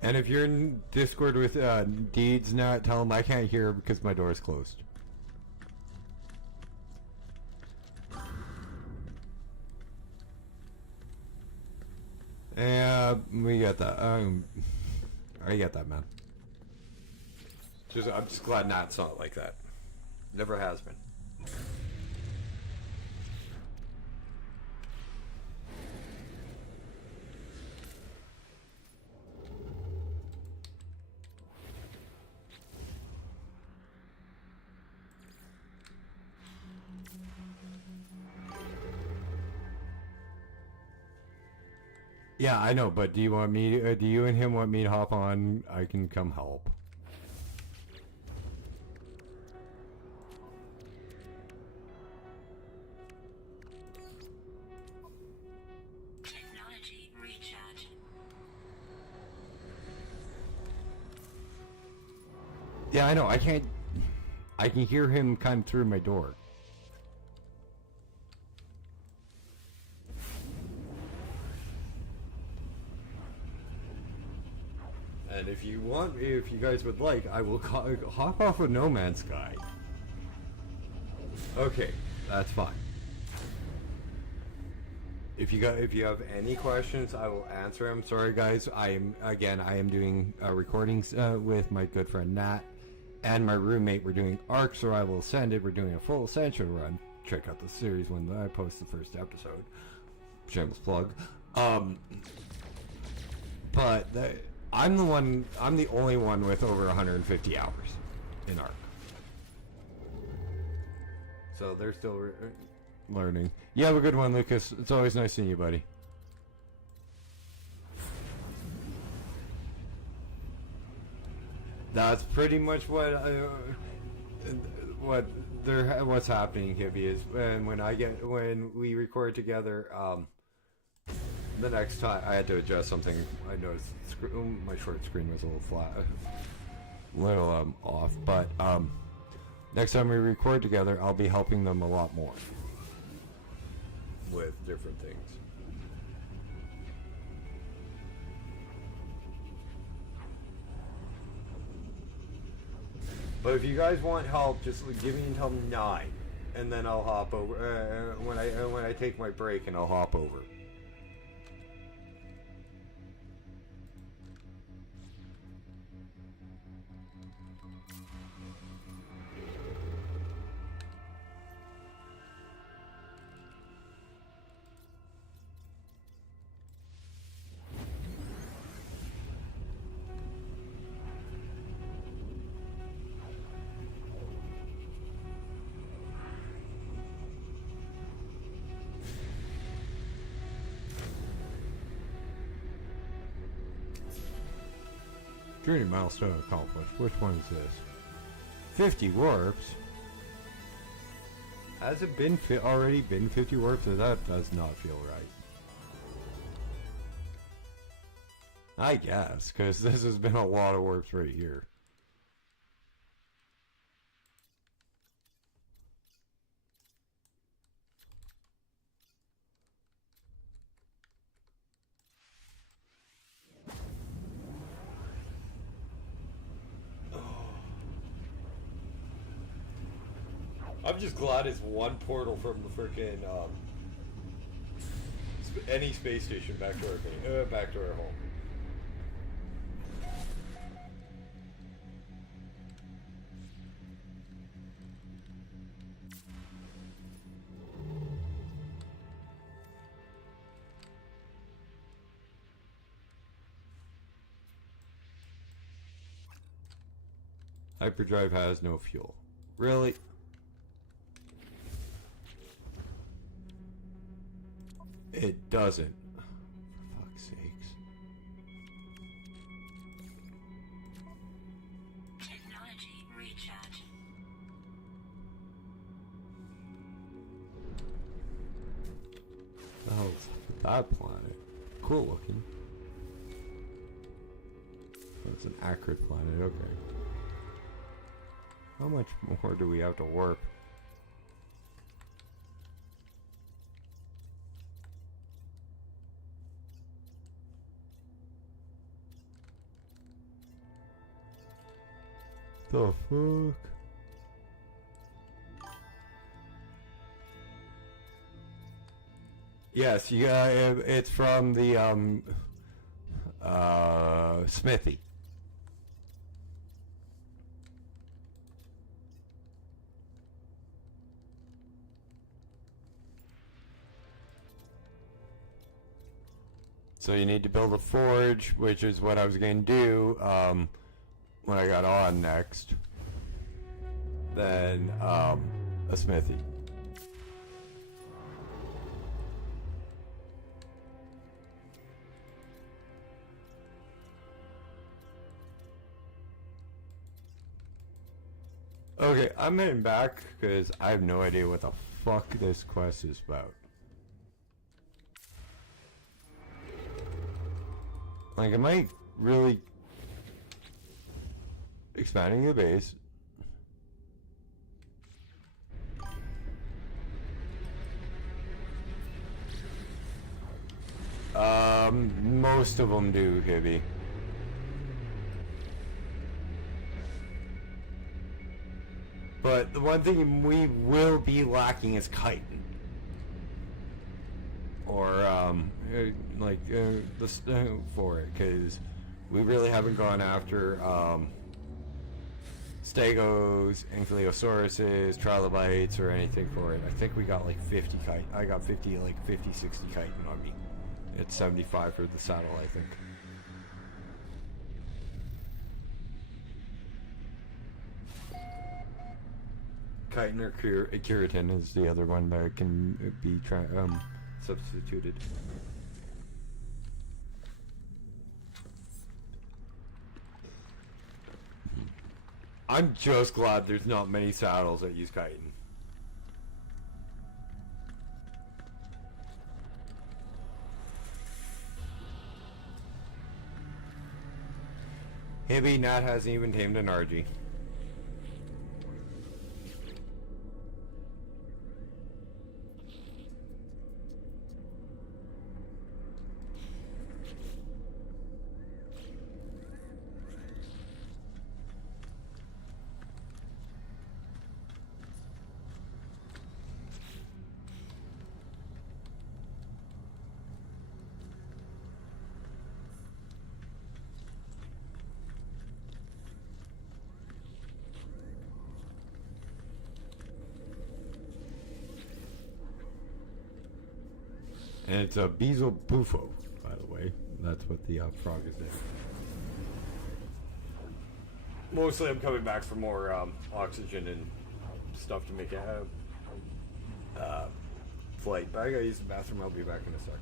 And if you're in Discord with Deeds now, tell him I can't hear because my door is closed. Yeah, we got that. I got that, man. I'm just glad Nat's not like that. Never has been. Yeah, I know, but do you want me? Do you and him want me to hop on? I can come help. Technology recharge. Yeah, I know. I can't. I can hear him come through my door. And if you want, if you guys would like, I will hop off of No Man's Sky. Okay, that's fine. If you have any questions, I will answer them. Sorry, guys. I am doing recordings with my good friend Nat and my roommate. We're doing Ark Survival Ascended. We're doing a full Ascension run. Check out the series when I post the first episode. Shameless plug. But I'm the only one with over 150 hours in Ark. So they're still learning. You have a good one, Lucas. It's always nice seeing you, buddy. That's pretty much what's happening, Hippie, is when we record together. The next time I had to adjust something, I noticed my short screen was a little flat, off. But next time we record together, I'll be helping them a lot more with different things. But if you guys want help, just give me until 9, and then I'll hop over when I take my break, and I'll hop over. Journey milestone accomplished. Which one is this? 50 warps? Has it been already been 50 warps? That does not feel right. I guess, because this has been a lot of warps right here. I'm just glad it's one portal from the frickin' any space station back to our home. Hyperdrive has no fuel. Really? It doesn't. For fuck's sakes. Technology recharge. The hell's that planet? Cool looking. Oh, it's an acrid planet, okay. How much more do we have to warp? The fuck? Yes, yeah, it's from the smithy. So you need to build a forge, which is what I was going to do when I got on next. Then a smithy. Okay, I'm heading back because I have no idea what the fuck this quest is about. Like, am I really expanding the base? Most of them do, Hibby. But the one thing we will be lacking is chitin. Or, for it, because we really haven't gone after, stegos, ankylosauruses, trilobites, or anything for it. I think we got like 50 chitin. I got 50, 60 chitin on me. It's 75 for the saddle, I think. Chitin or keratin is the other one that can be substituted. I'm just glad there's not many saddles that use chitin. Hibby Nat hasn't even tamed an RG. And it's a Beezle Bufo, by the way. That's what the frog is named. Mostly I'm coming back for more oxygen and stuff to make a flight. But I gotta use the bathroom. I'll be back in a sec.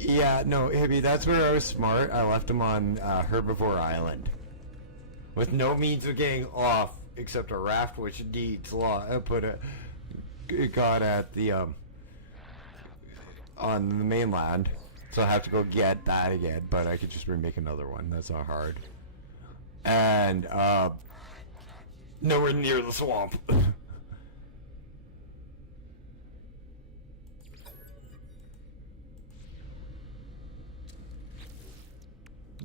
Yeah, no, Hibby, that's where I was smart. I left him on Herbivore Island. With no means of getting off except a raft which needs got at the on the mainland. So I have to go get that again, but I could just remake another one. That's not hard. And nowhere near the swamp.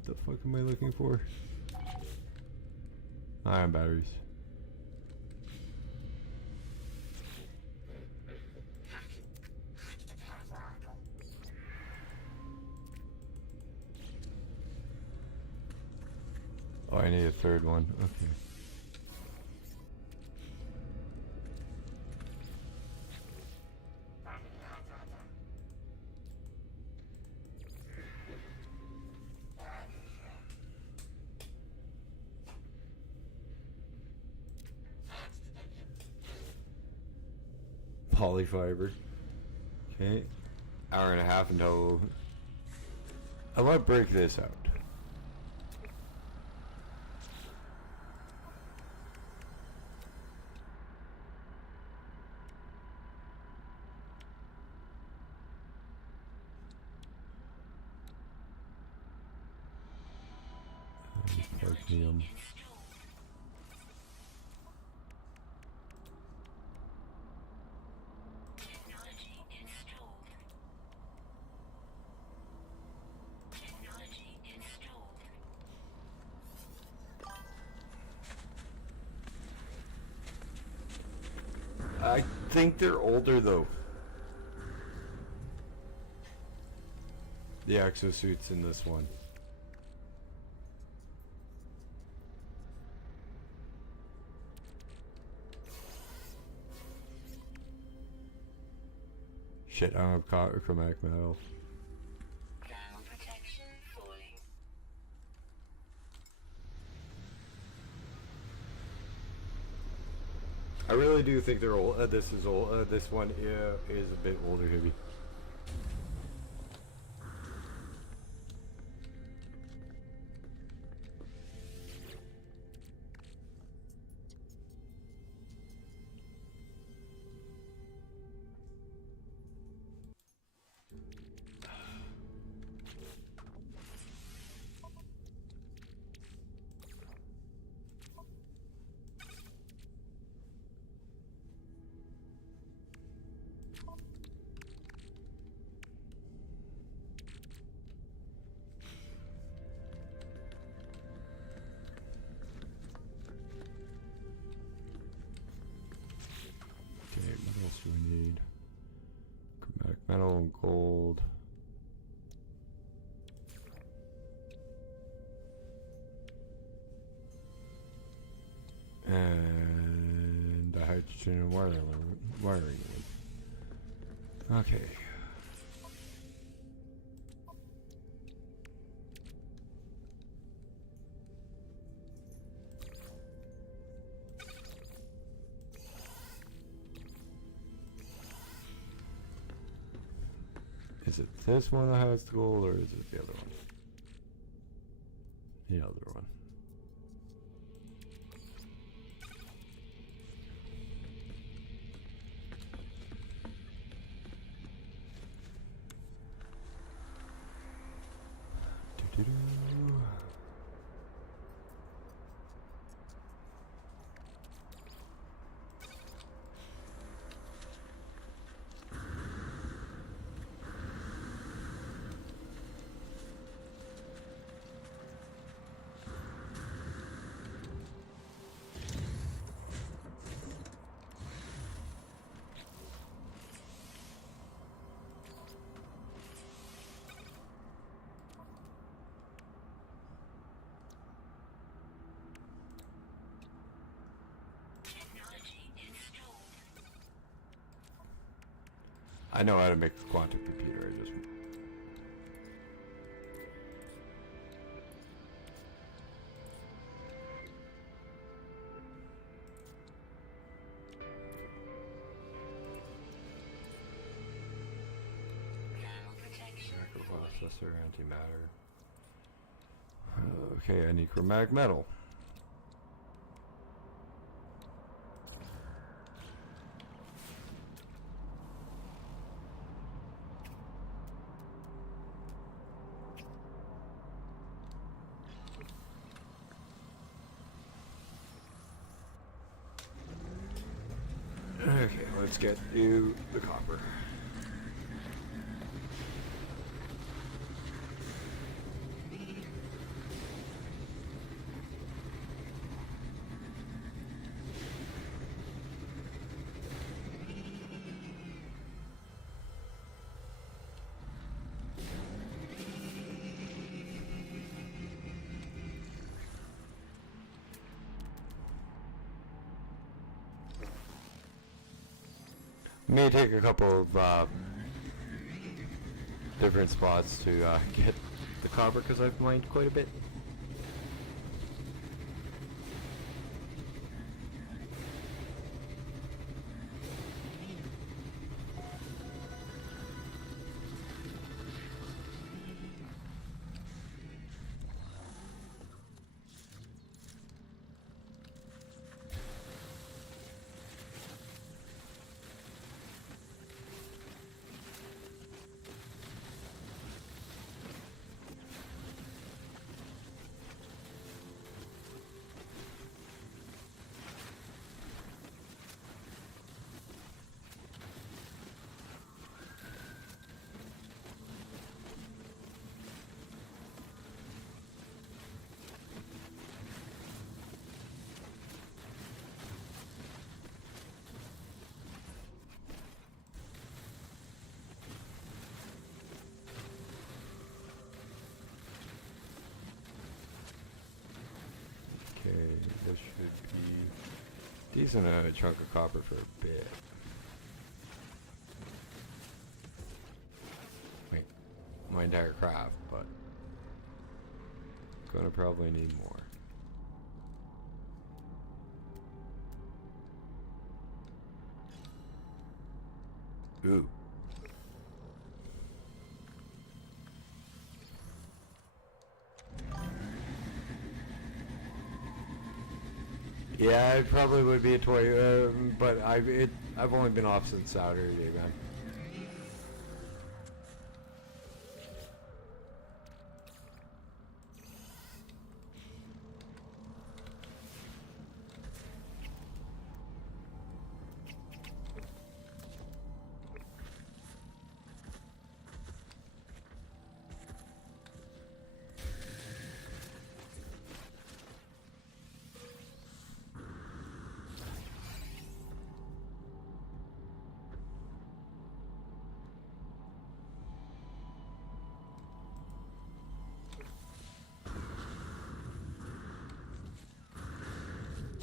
What the fuck am I looking for? Ion batteries. Oh, I need a third one. Okay. Polyfiber. Okay. Hour and a half until I want to break this out. Cadmium. Technology installed. Technology installed. I think they're older though. The exosuits in this one. Shit, I don't have chromatic metal. Thermal protection falling. I really do think they're old. This is old. This one is a bit older, heavy. Okay, what else do we need? Chromatic metal and gold. And a hydrogen and wiring. Okay. Is it this one that has the gold, or is it the other one? The other one. Doo-doo-doo. Technology installed. I know how to make the quantum computer. I just Thermal protection falling. microprocessor, antimatter. Okay, I need chromatic metal. Okay, let's get you the copper. May take a couple of different spots to get the copper because I've mined quite a bit. should be decent chunk of copper for a bit. Wait, my entire craft, but gonna probably need more. Ooh. Yeah, it probably would be a toy, but I've only been off since Saturday, man.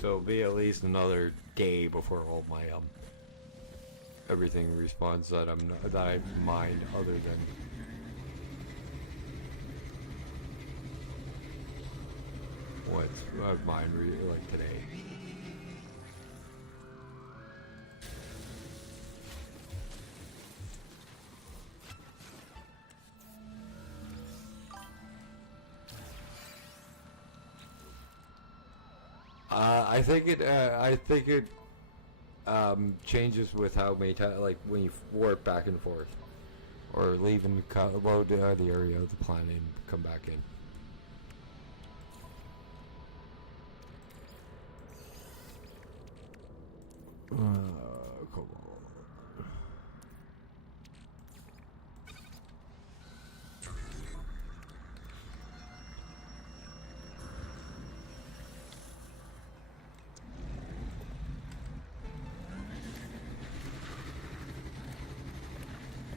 So it'll be at least another day before all my everything respawns that I mined other than what's mined like today. I think it changes with how many times, like when you warp back and forth, or leave and load the area of the planet and come back in. Come on.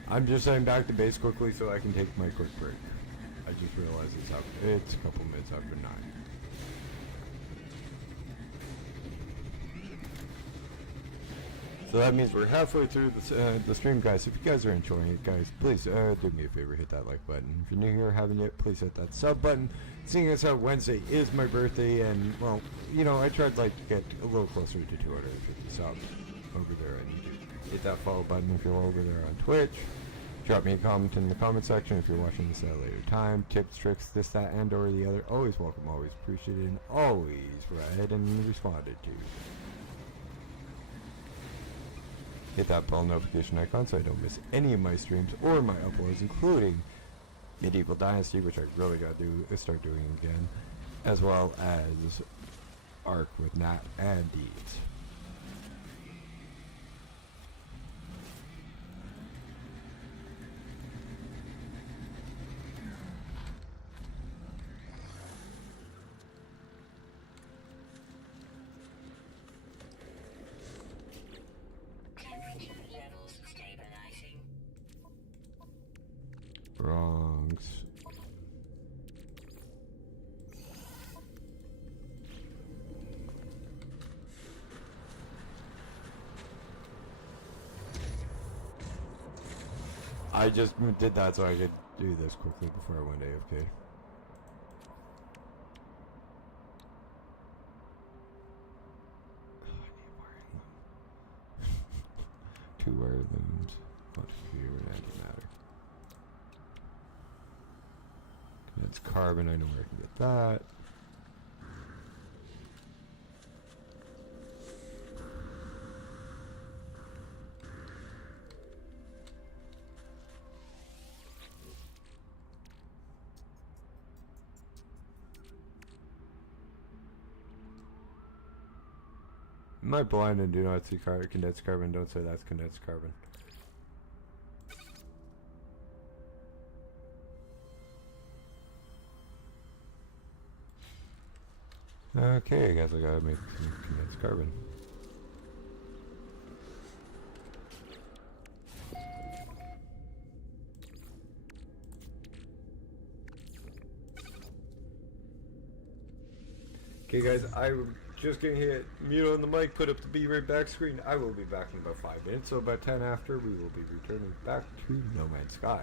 I'm just heading back to base quickly so I can take my quick break. I just realized it's a couple minutes after 9. So that means we're halfway through the stream, guys. If you guys are enjoying it, guys, please do me a favor, hit that like button. If you're new here, haven't yet, please hit that sub button. Seeing as how Wednesday is my birthday, and well, you know, I tried like to get a little closer to 250 subs over there, and hit that follow button if you're over there on Twitch. Drop me a comment in the comment section if you're watching this at a later time. Tips, tricks, this, that, and or the other. Always welcome, always appreciated, and always read and responded to. Hit that bell notification icon so I don't miss any of my streams or my uploads, including Medieval Dynasty, which I really gotta start doing again, as well as Arc with Nat and Deeds. Bronx. I just did that so I could do this quickly before I went AFK. Two wire looms, much computer and antimatter. That's carbon, I know where I can get that. Am I blind and do not see condensed carbon? Don't say that's condensed carbon. Okay, I guess I gotta make some condensed carbon. Okay guys, I Just gonna hit mute on the mic, put up the be right back screen. I will be back in about 5 minutes, so about 10 after, we will be returning back to No Man's Sky.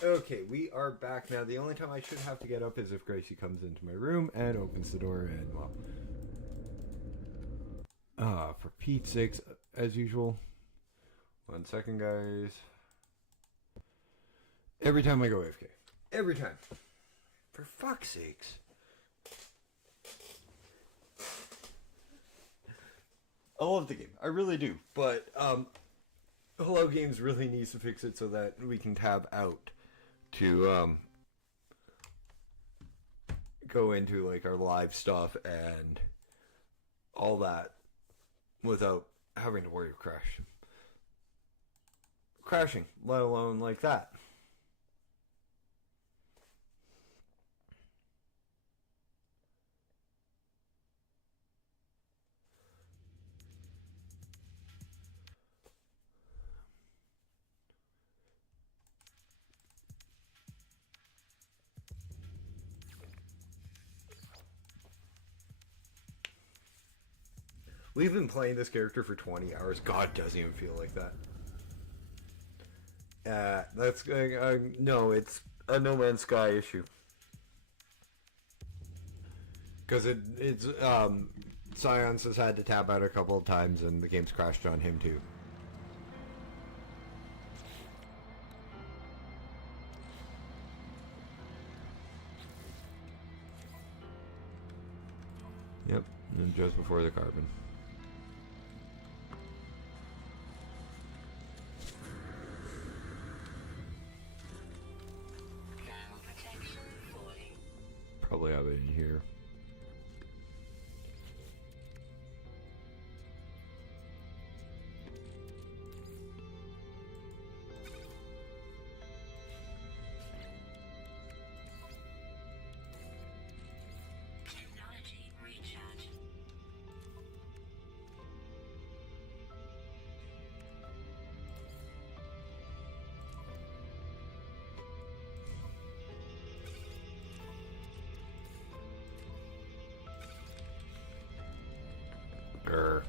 Okay, we are back now. The only time I should have to get up is if Gracie comes into my room and opens the door and, well... for Pete's sakes, as usual. 1 second, guys. Every time I go AFK. Every time. For fuck's sakes. I love the game. I really do. But Hello Games really needs to fix it so that we can tab out to go into like our live stuff and all that without having to worry of crashing, let alone like that. We've been playing this character for 20 hours. God, doesn't even feel like that. That's no, it's a No Man's Sky issue. Because it's Science has had to tap out a couple of times, and the game's crashed on him too. Yep, and just before the carbon. Probably have it in here. Technology recharge. Grr.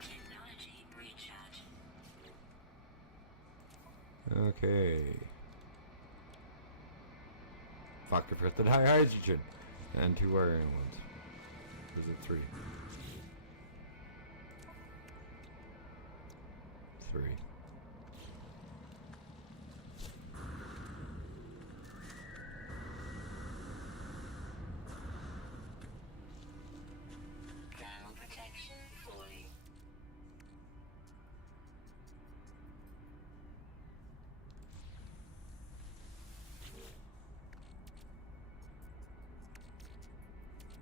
Technology recharge. Okay. Fuck, I forgot the high hydrogen. And 2 wiring ones. Is it 3? 3. Thermal protection falling.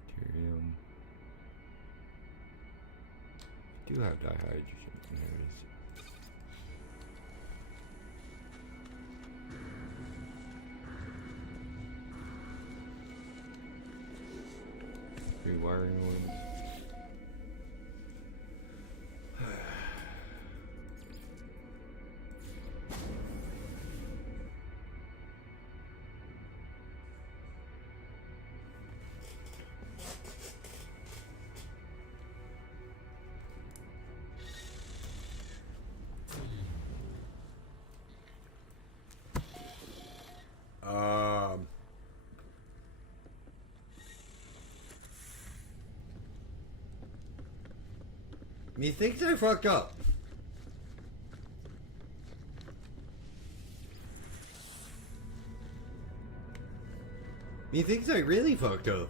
Deuterium. I do have dihydrogen. There it is. Rewiring ones. Methinks I fucked up. Methinks I really fucked up.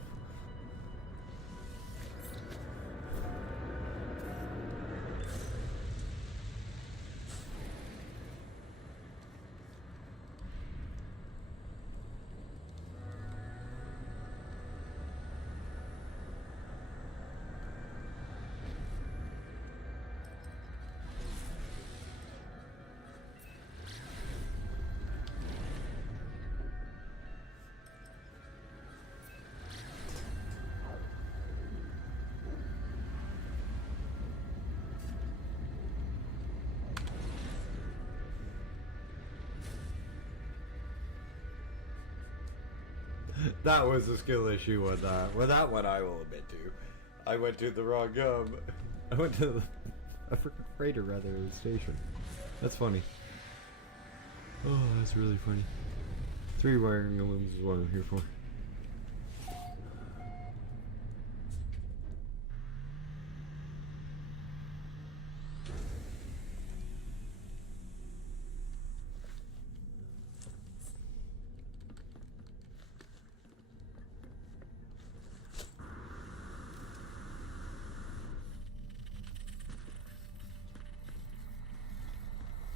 That was a skill issue with that. Well, that one I will admit to. I went to the wrong, I went to the, a freaking freighter rather than a station. That's funny. Oh, that's really funny. 3 wiring looms is what I'm here for.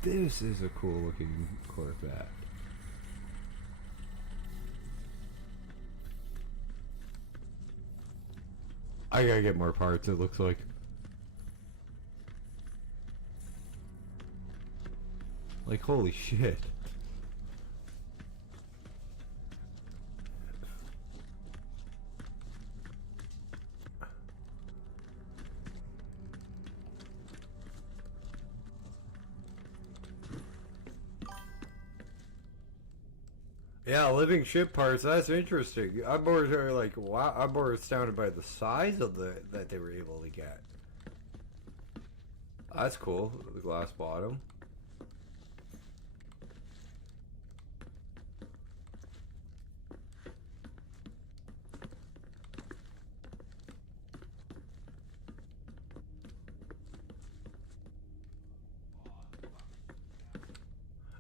This is a cool looking Corvette. I gotta get more parts, it looks like. Like, holy shit. Yeah, living ship parts, that's interesting. I'm more like, wow, I'm more astounded by the size of that they were able to get. That's cool, the glass bottom.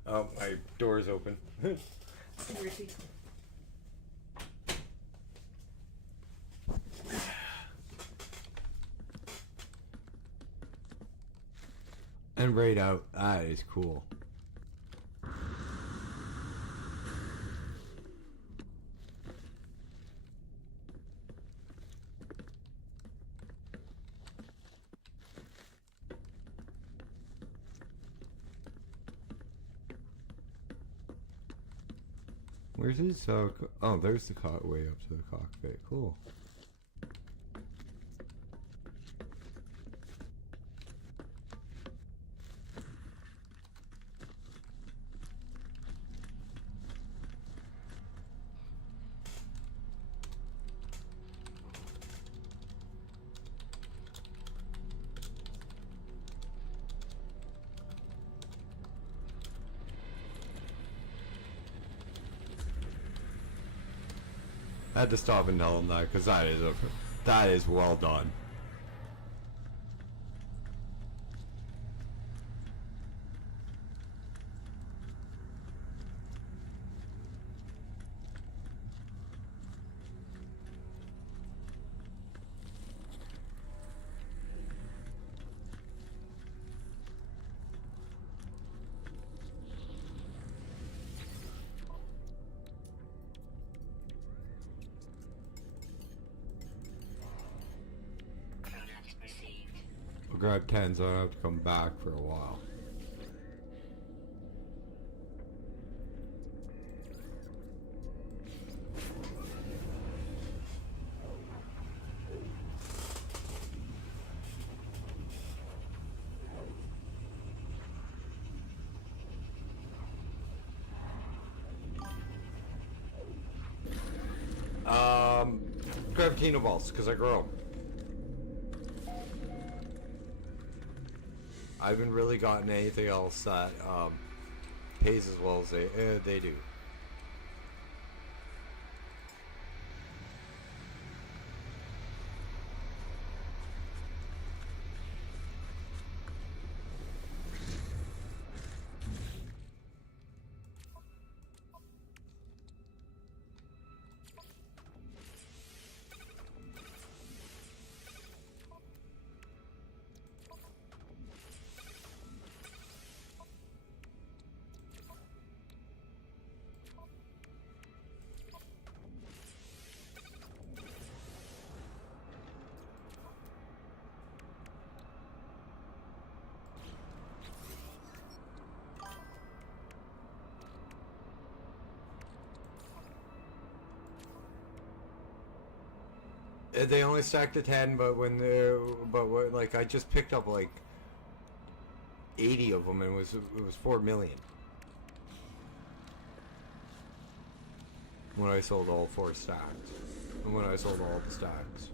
Oh, my door's open. And right out, that is cool. Where's his, oh, there's the way up to the cockpit. Cool. I had to stop and tell him that because that is well done. Product received. I'll grab 10 so I don't have to come back for a while. Gravitino balls, because I grow. I haven't really gotten anything else that pays as well as they do. They only stacked to 10, but like I just picked up like 80 of them, and it was 4 million. when I sold all 4 stacks. And when I sold all the stacks.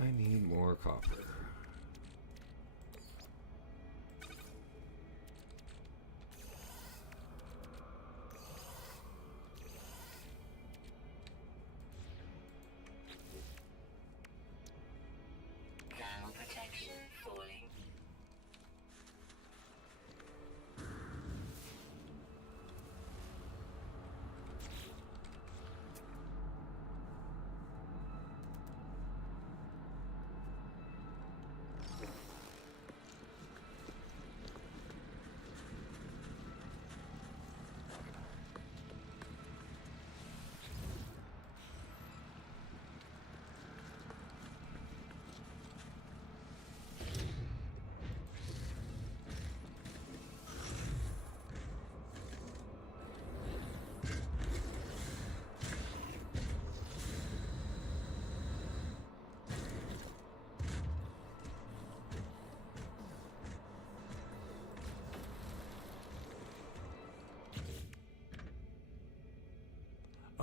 I need more copper. Thermal protection falling.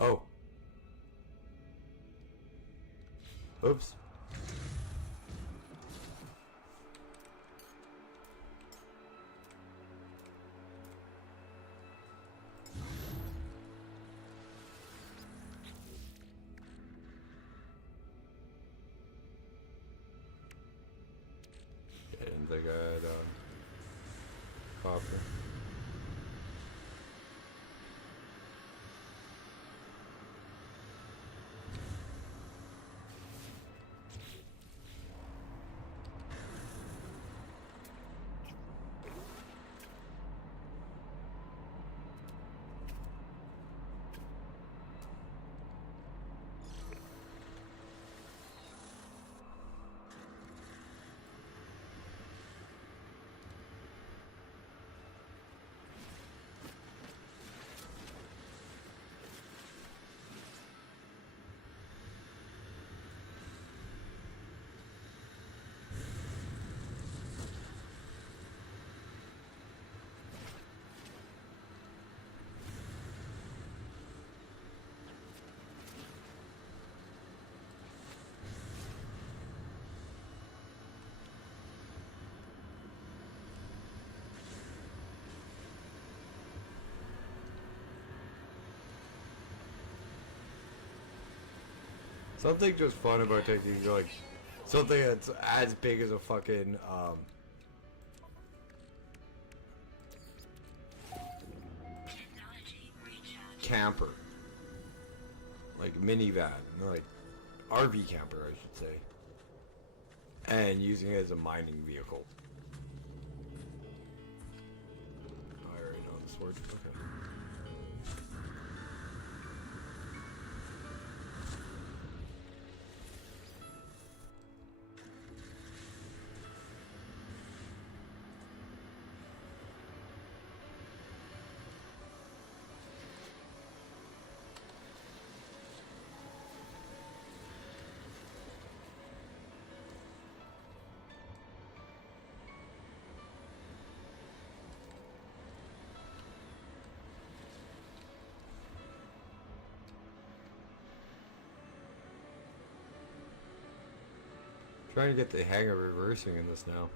Oh. Oops. I didn't think I had copper. Something just fun about taking like something that's as big as a fucking Technology recharge. camper, like minivan, like RV camper, I should say, and using it as a mining vehicle. Oh, I already know this word. Okay. Trying to get the hang of reversing in this now.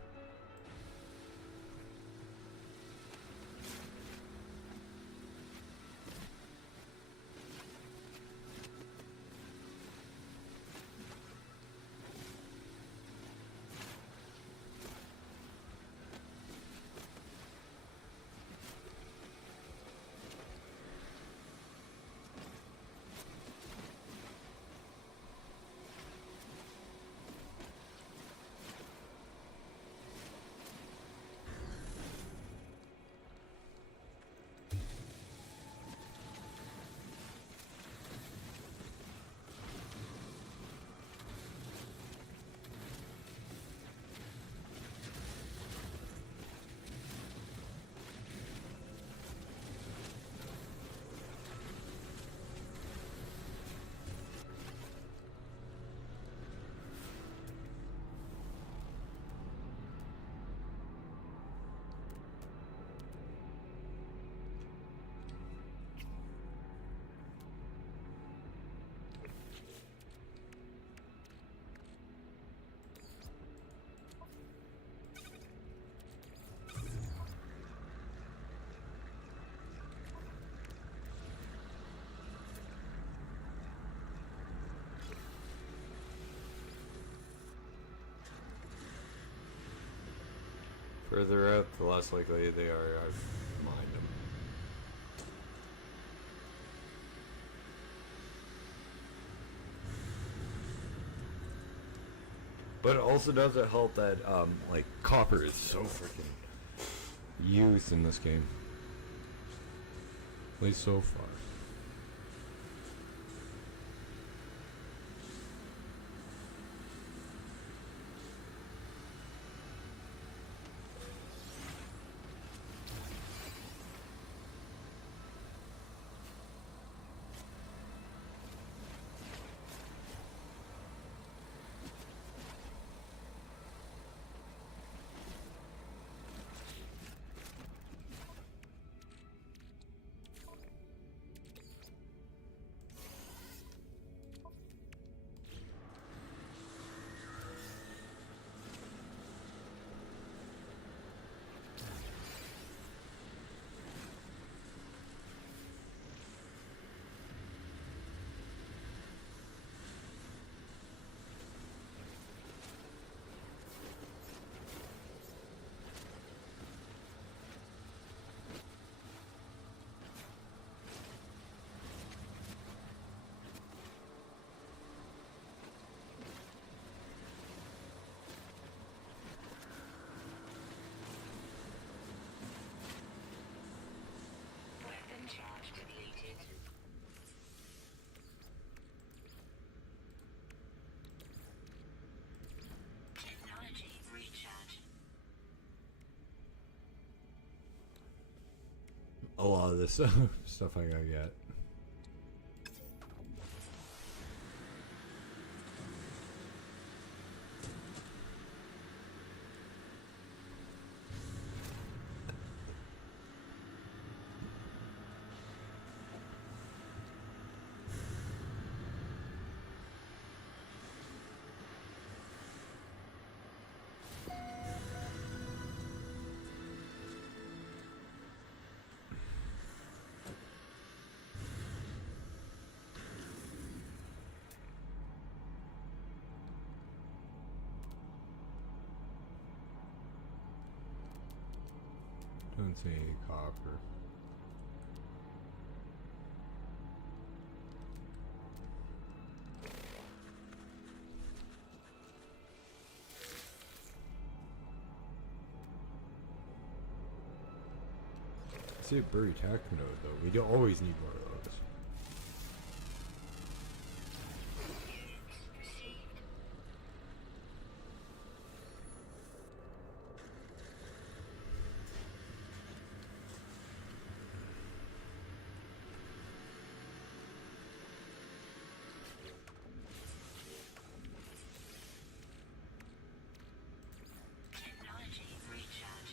further out, the less likely they are I mind them. But it also doesn't help that like copper is so freaking used in this game. At least so far. Weapon charge depleted. Technology recharge. A lot of this stuff I gotta get. Don't see any copper. I see a buried tech node though. We do always need more of those. Technology recharge.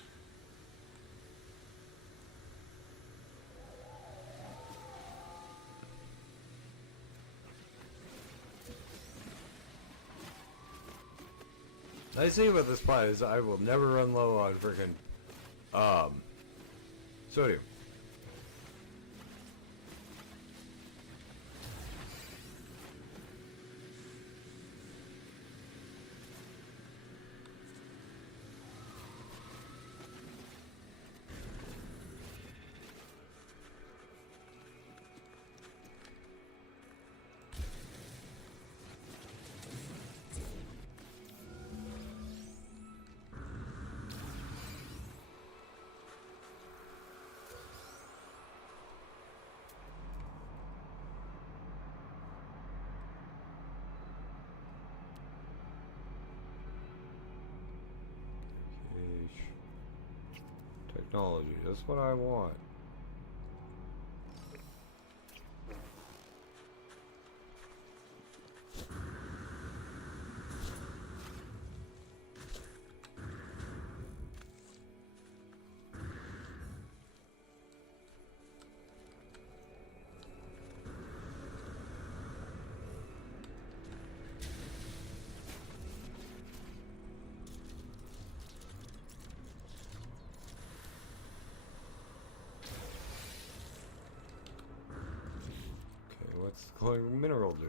Nice thing about this pot is I will never run low on freaking sodium. Technology, that's what I want. What's the glowing mineral do?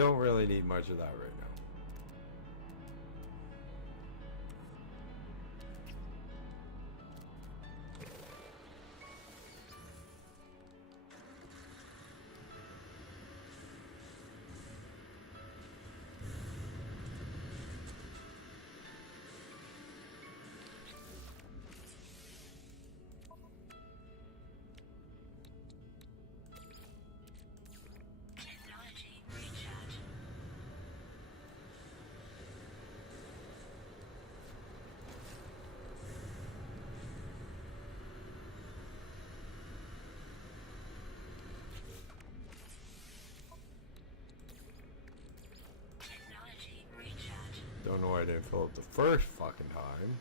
don't really need much of that right now. Technology recharge. Technology recharge. Don't know why I didn't fill it the first fucking time.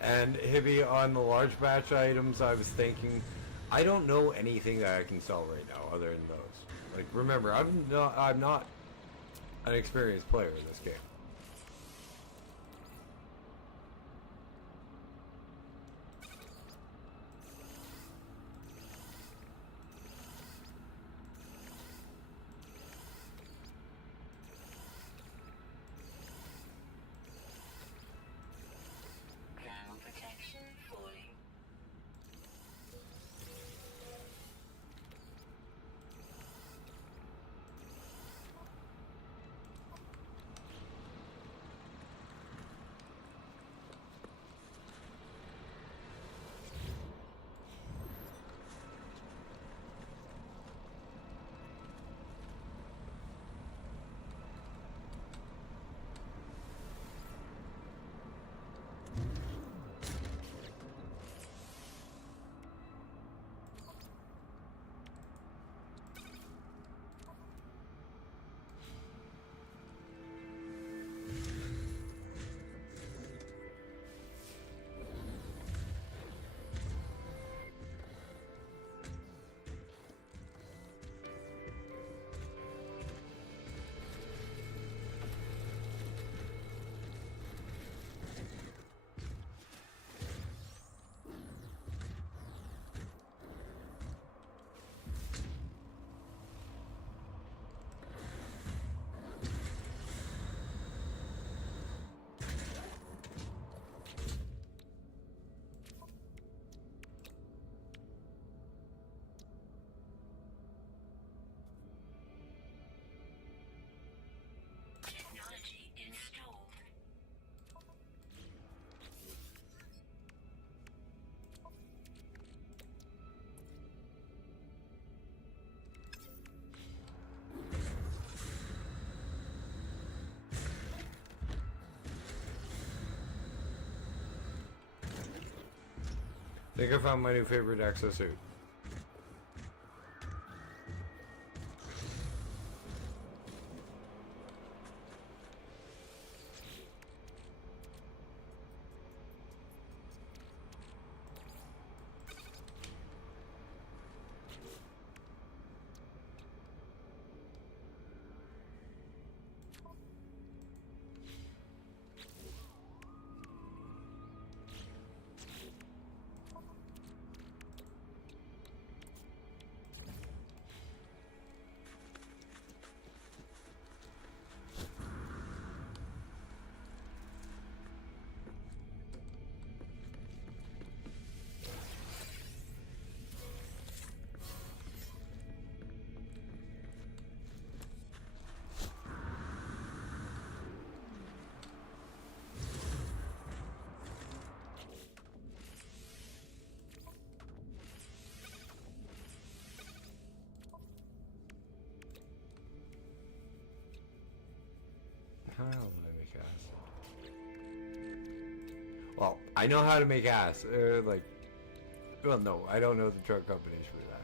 And Hibby, on the large batch items, I was thinking, I don't know anything that I can sell right now other than those. Like, remember, I'm not an experienced player in this game. Ground protection falling. Technology installed. I think I found my new favorite exosuit. How do I make acid? Well, I know how to make acid. Like, well, no, I don't know the drug companies for that.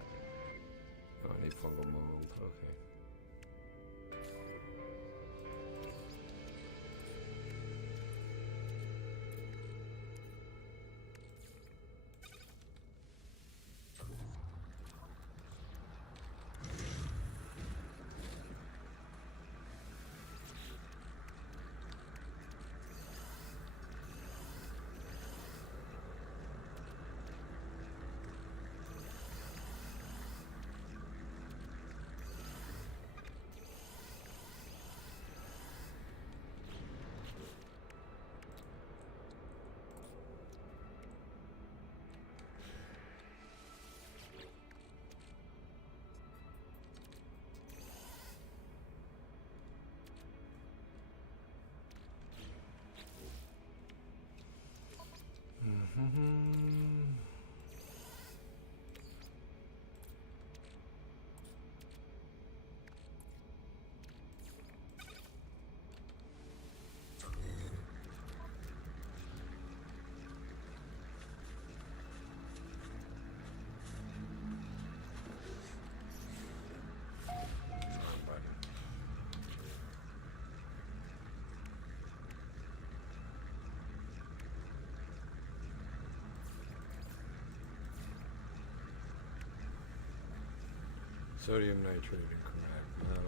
Sodium nitrate incorrect. Metal.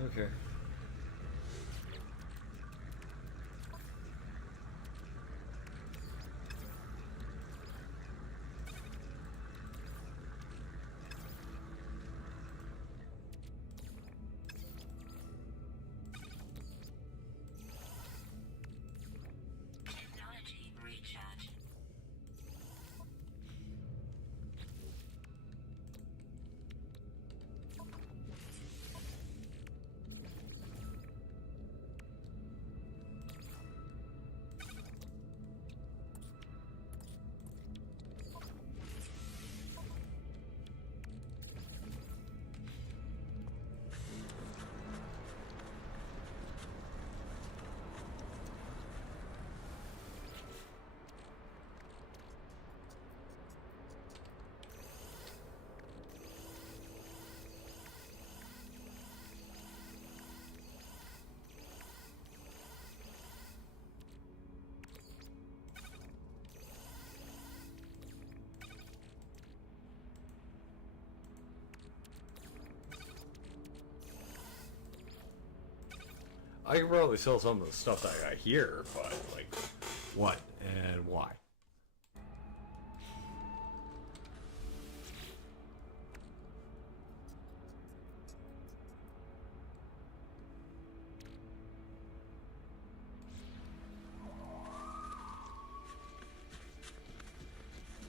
Shit. Okay. Technology recharge. I can probably sell some of the stuff that I got here, but like, what and why?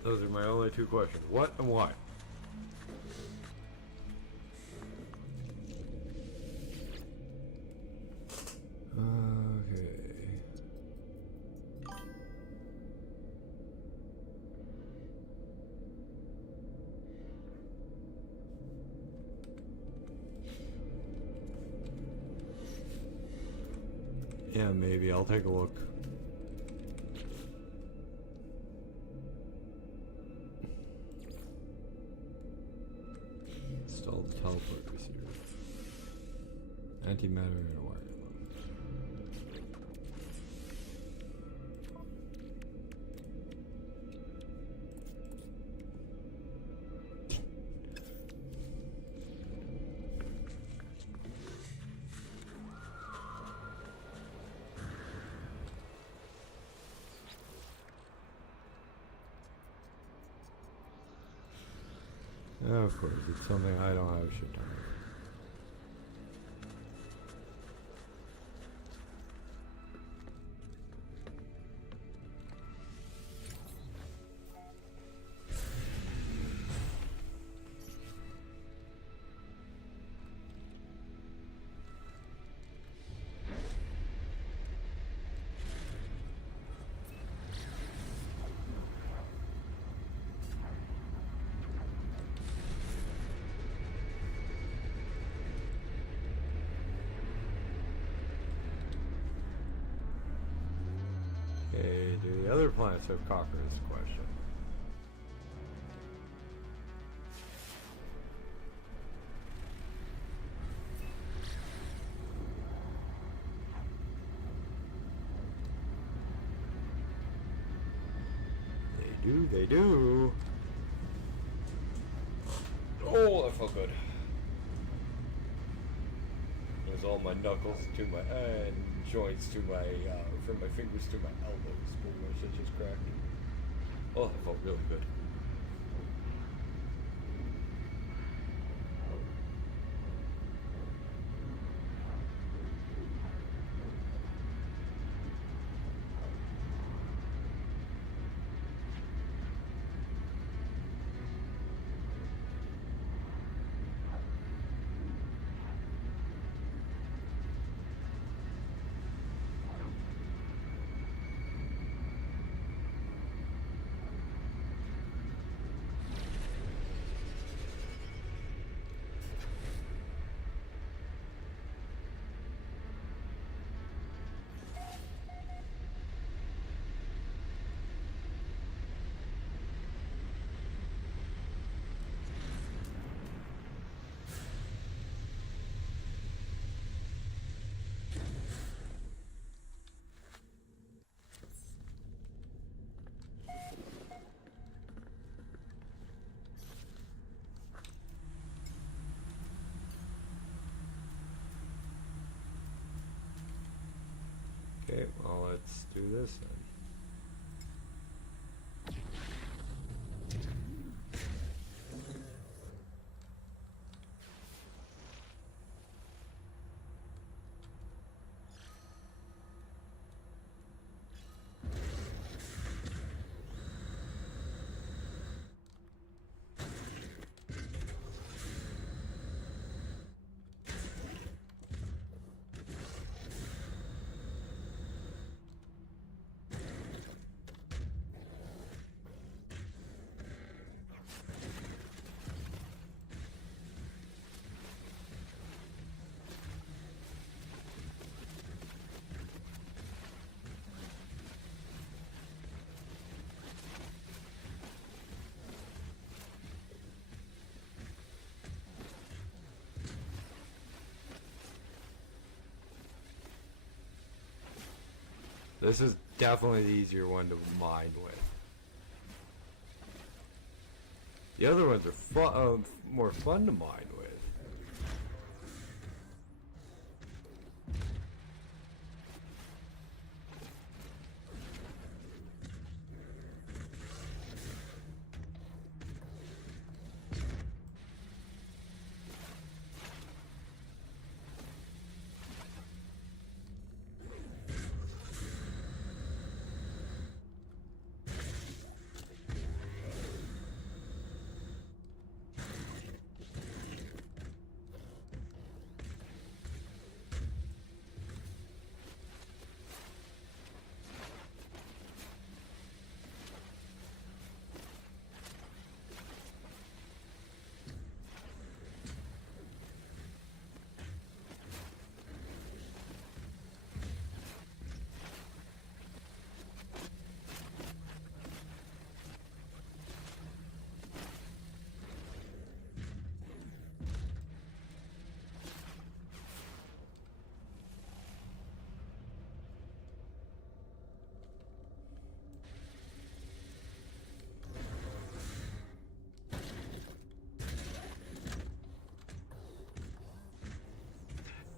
Those are my only two questions. What and why? Okay. Yeah, maybe. I'll take a look. Install the teleport receiver. Antimatter and a wire load. Of course, it's something I don't have a shit ton of. Okay, do the other planets have cockers? Question. They do. Oh, that felt good. There's all my knuckles to my joints to my from my fingers to my elbows. Pretty much, that just cracked. Oh, that felt really good. let's do this then. This is definitely the easier one to mine with. The other ones are more fun to mine with.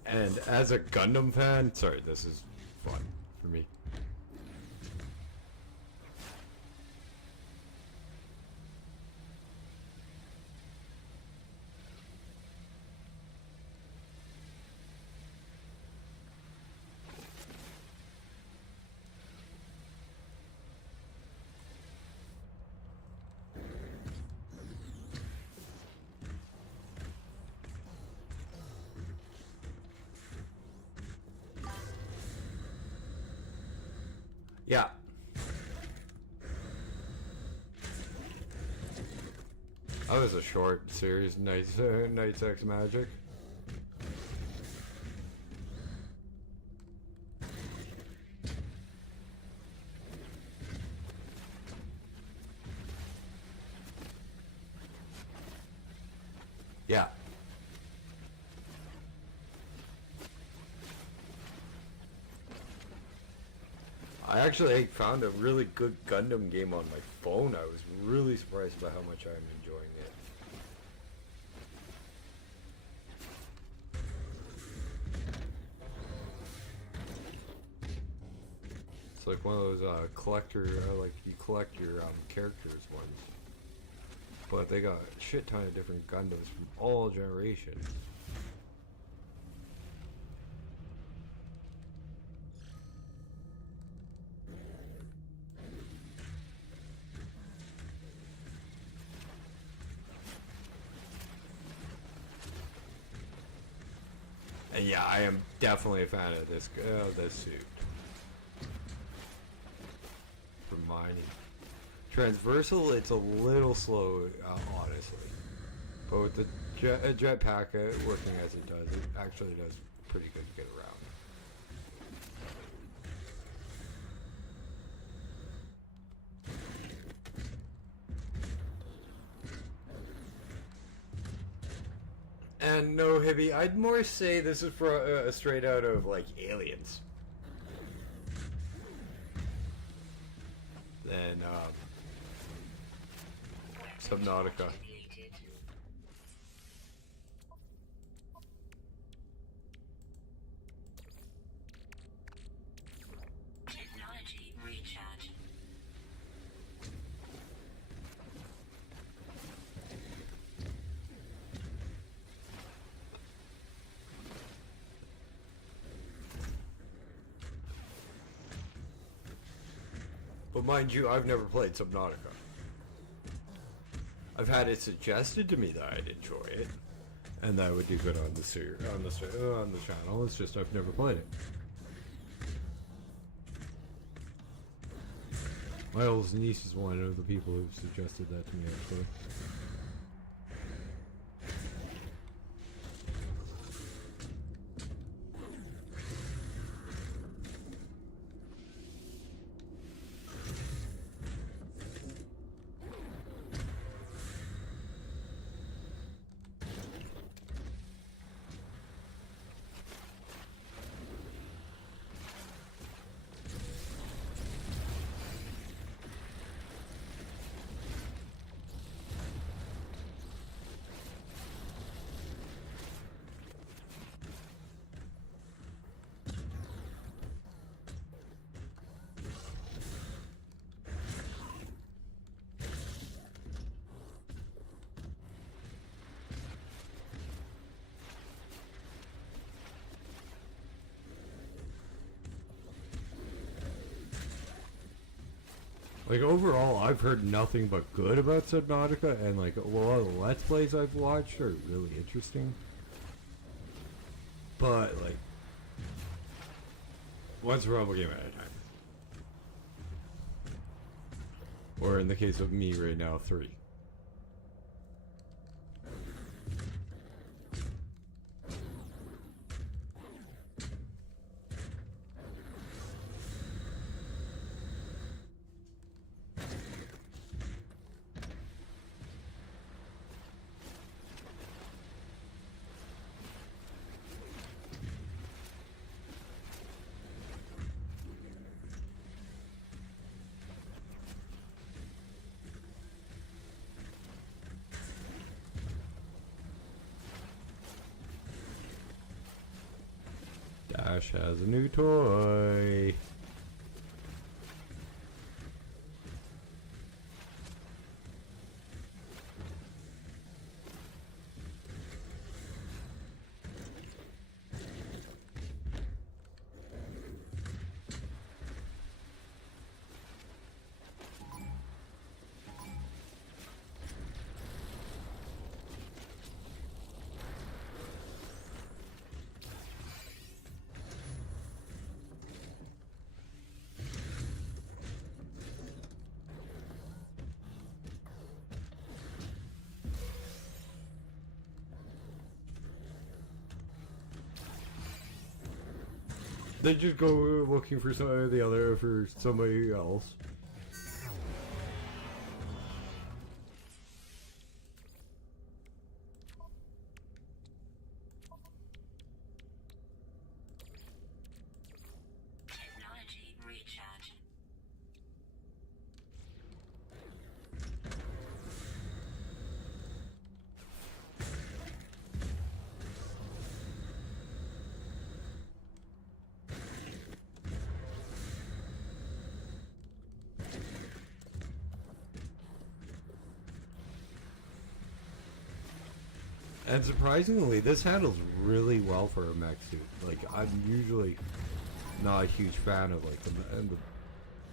And as a Gundam fan, sorry, this is fun for me. Yeah. That was a short series, Knights X Magic. Yeah. I actually found a really good Gundam game on my phone. I was really surprised by how much I'm enjoying it. It's like one of those collector, like you collect your characters ones. But they got a shit ton of different Gundams from all generations. And yeah, I am definitely a fan of this suit for mining. Transversal, it's a little slow, honestly, but with the jetpack working as it does, it actually does pretty good to get around. And no, Hibby, I'd more say this is for straight out of like Aliens than Subnautica. Technology But mind you, I've never played Subnautica. I've had it suggested to me that I'd enjoy it, and that I would do good on the on the channel. It's just I've never played it. My oldest niece is one of the people who suggested that to me, actually. Like, overall, I've heard nothing but good about Subnautica, and, like, a lot of the Let's Plays I've watched are really interesting. But, like, one survival game at a time. Or, in the case of me right now, 3. Dash has a new toy. They just go looking for for somebody else. Technology recharge. And surprisingly, this handles really well for a mech suit. Like, I'm usually not a huge fan of, like, the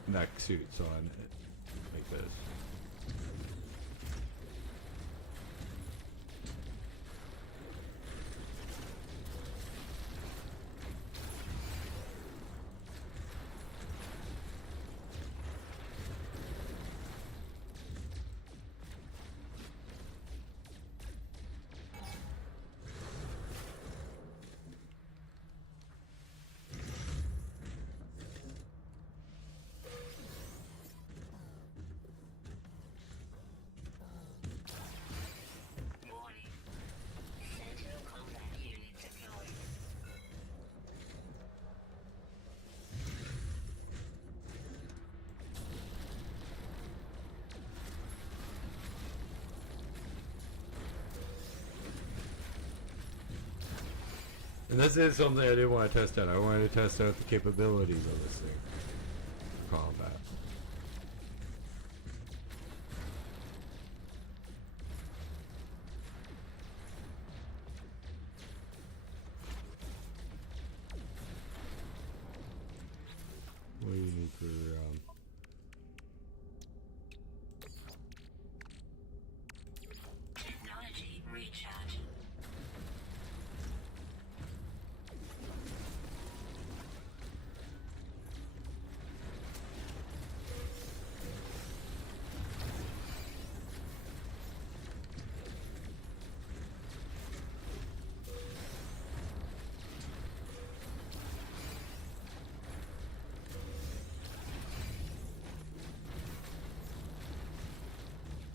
mech suits on it like this. Warning. Sentinel combat unit deployed. And this is something I didn't want to test out. I wanted to test out the capabilities of this thing for combat. What do you need for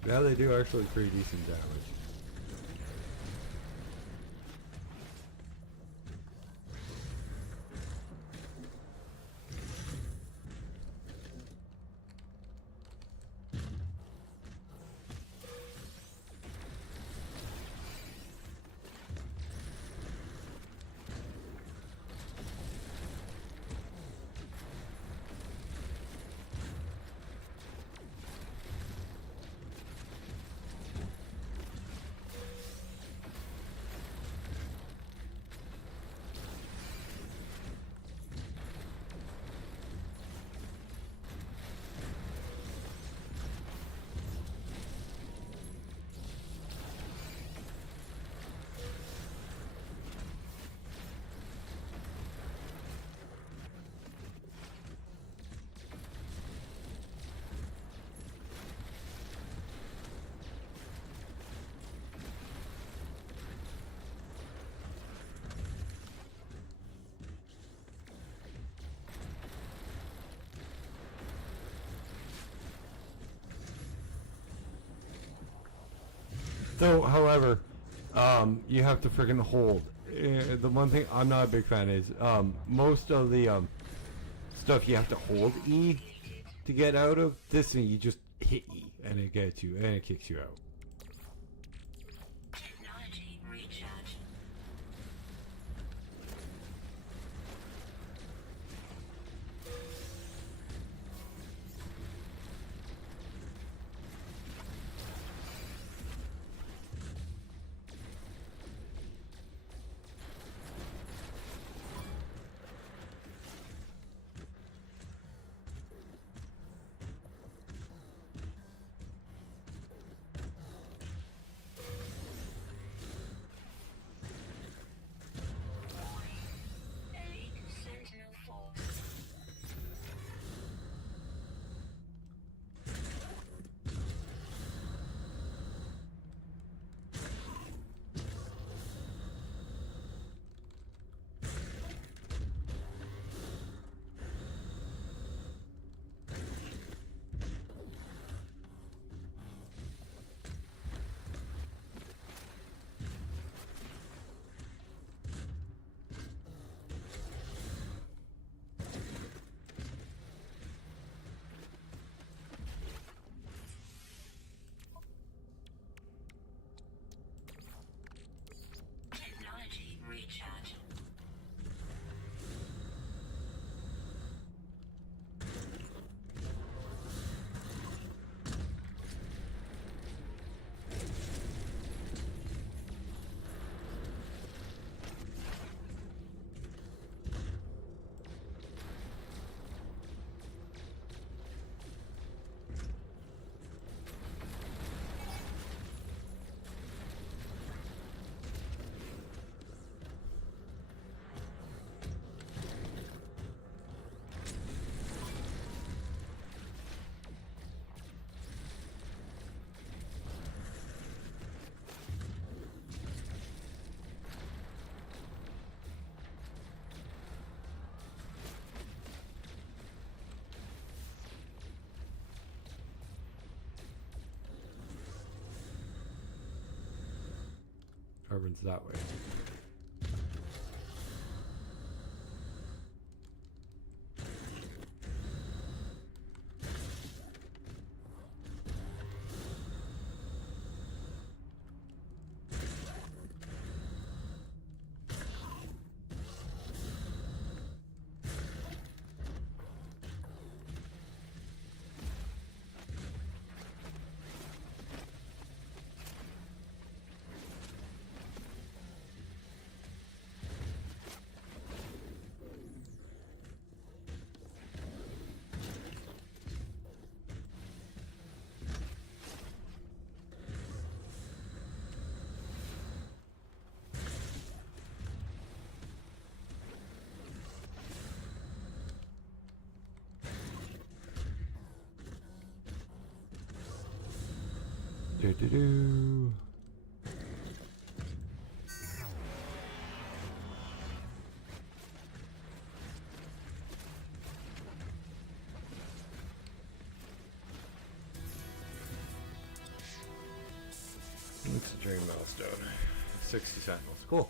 Yeah, they do actually pretty decent damage. So, however, you have to freaking hold. The one thing I'm not a big fan is most of the stuff you have to hold E to get out of. This thing you just hit E and it gets you and it kicks you out. Technology recharge. Elite Sentinel Force. Technology recharge. Carbon's that way. Do do do. Dream milestone. 60 sentinels. Cool.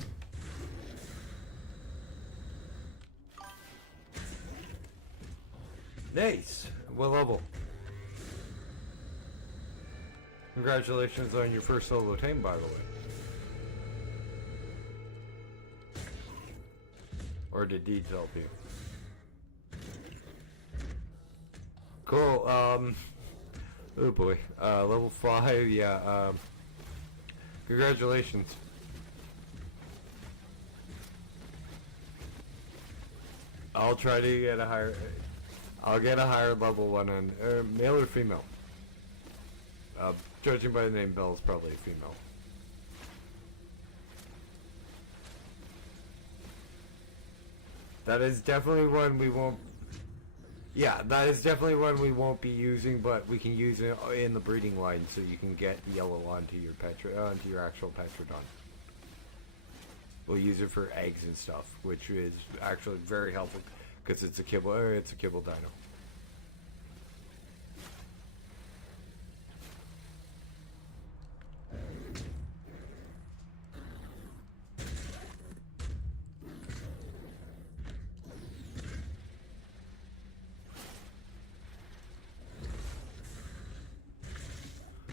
Nice. What level? Congratulations on your first solo tame, by the way. Or did Deeds help you? Cool. Oh boy. Level 5. Yeah. Congratulations. I'll try to get a higher. I'll get a higher level one on male or female. Judging by the name, Belle is probably a female. That is definitely one we won't. Yeah, that is definitely one we won't be using, but we can use it in the breeding line, so you can get yellow onto your onto your actual Petrodon. We'll use it for eggs and stuff, which is actually very helpful because it's a kibble. It's a kibble dino.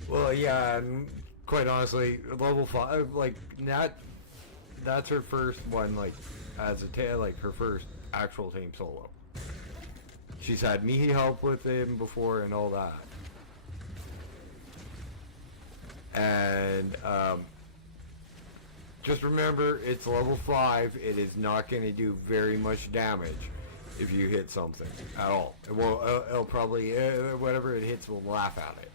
Well, yeah, and quite honestly, level 5, like, that's her first one, like, as a like, her first actual team solo. She's had me help with him before and all that. And, just remember, it's level 5, it is not going to do very much damage if you hit something at all. Well, it'll probably, whatever it hits will laugh at it.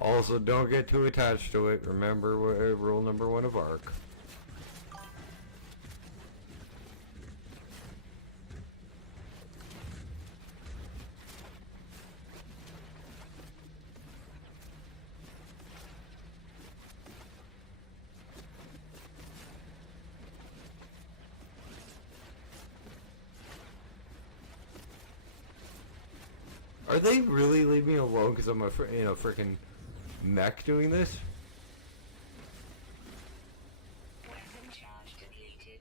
Also, don't get too attached to it. Remember rule number 1 of ARC. Are they really leaving me alone because I'm in a freaking mech doing this? Weapon charge depleted.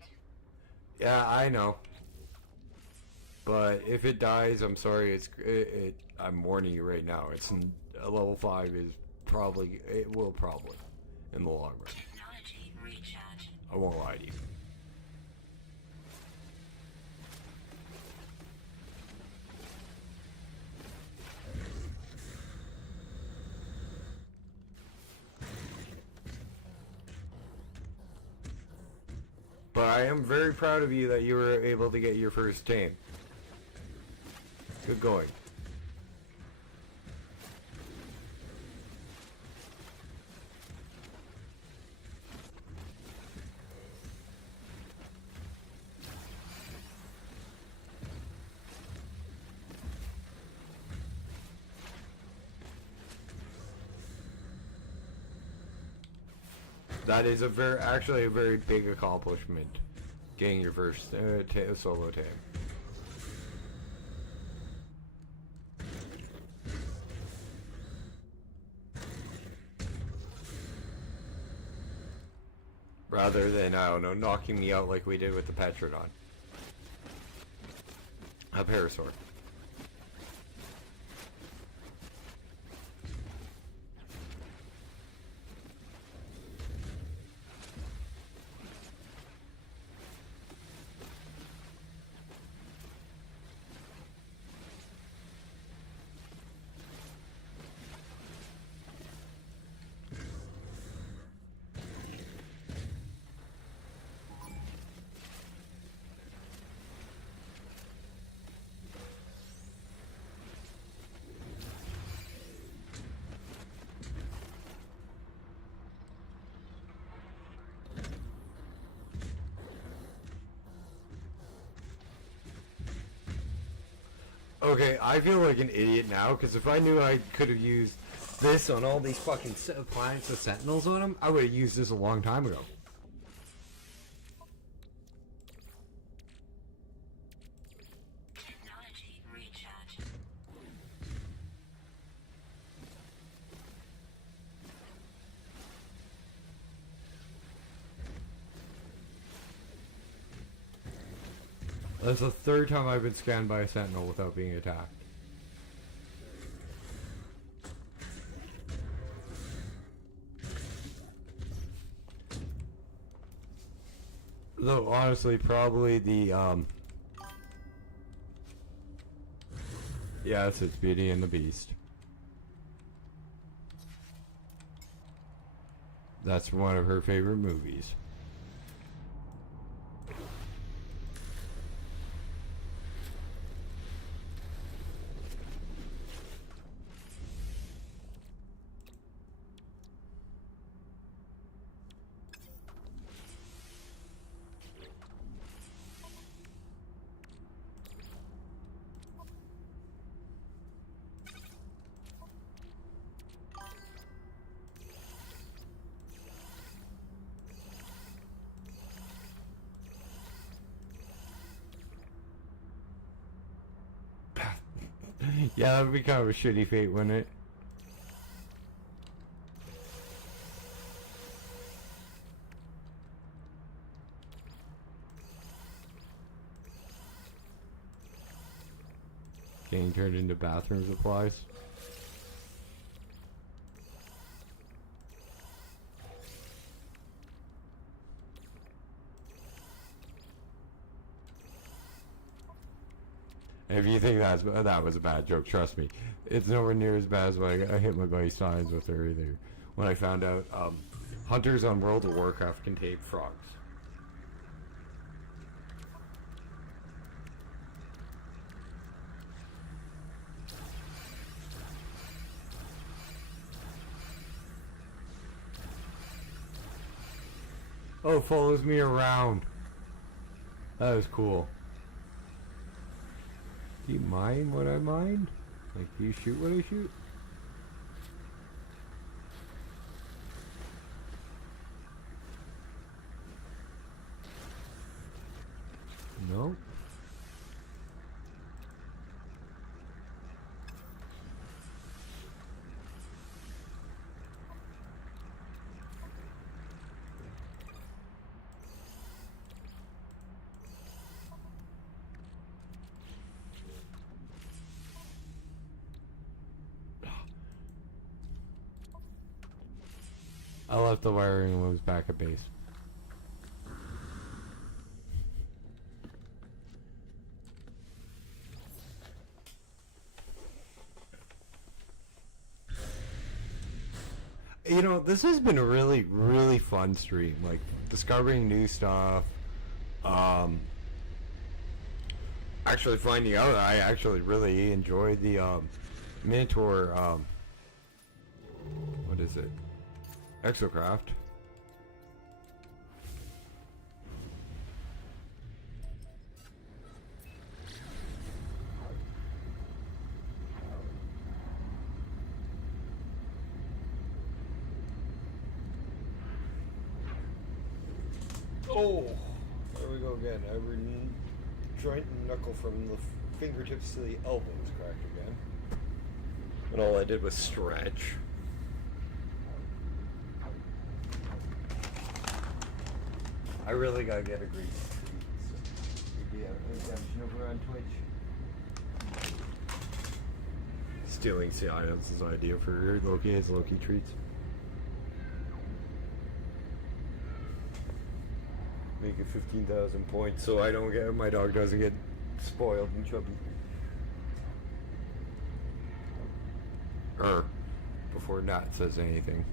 Yeah, I know. But if it dies, I'm sorry. I'm warning you right now. It's level 5 is probably it will probably in the long run. Technology recharge. I won't lie to you. But I am very proud of you that you were able to get your first tame. Good going. That is actually a very big accomplishment, getting your first solo tame. Rather than, I don't know, knocking me out like we did with the Petrodon. A Parasaur. Okay, I feel like an idiot now, because if I knew I could have used this on all these fucking planets with sentinels on them, I would have used this a long time ago. Technology recharge. That's the third time I've been scanned by a sentinel without being attacked. Though honestly, probably the yes, it's Beauty and the Beast. That's one of her favorite movies. Yeah, that would be kind of a shitty fate, wouldn't it? Getting turned into bathroom supplies. If you think that was a bad joke, trust me, it's nowhere near as bad as when I hit my buddy Steins with her either. When I found out hunters on World of Warcraft can take frogs. Oh, follows me around. That was cool. Do you mind what I mind? Like, do you shoot what I shoot? No? I left the wiring and was back at base. You know, this has been a really, really fun stream. Like, discovering new stuff. Actually finding out I actually really enjoyed the, Minotaur, what is it? Exocraft. Oh, there we go again. Every joint and knuckle from the fingertips to the elbows cracked again. And all I did was stretch. I really gotta get a grease treat. Redemption over on Twitch. Stealing Seance's idea for Loki, his Loki treats. Make it 15,000 points so I don't get, my dog doesn't get spoiled and chubby. Before Nat says anything.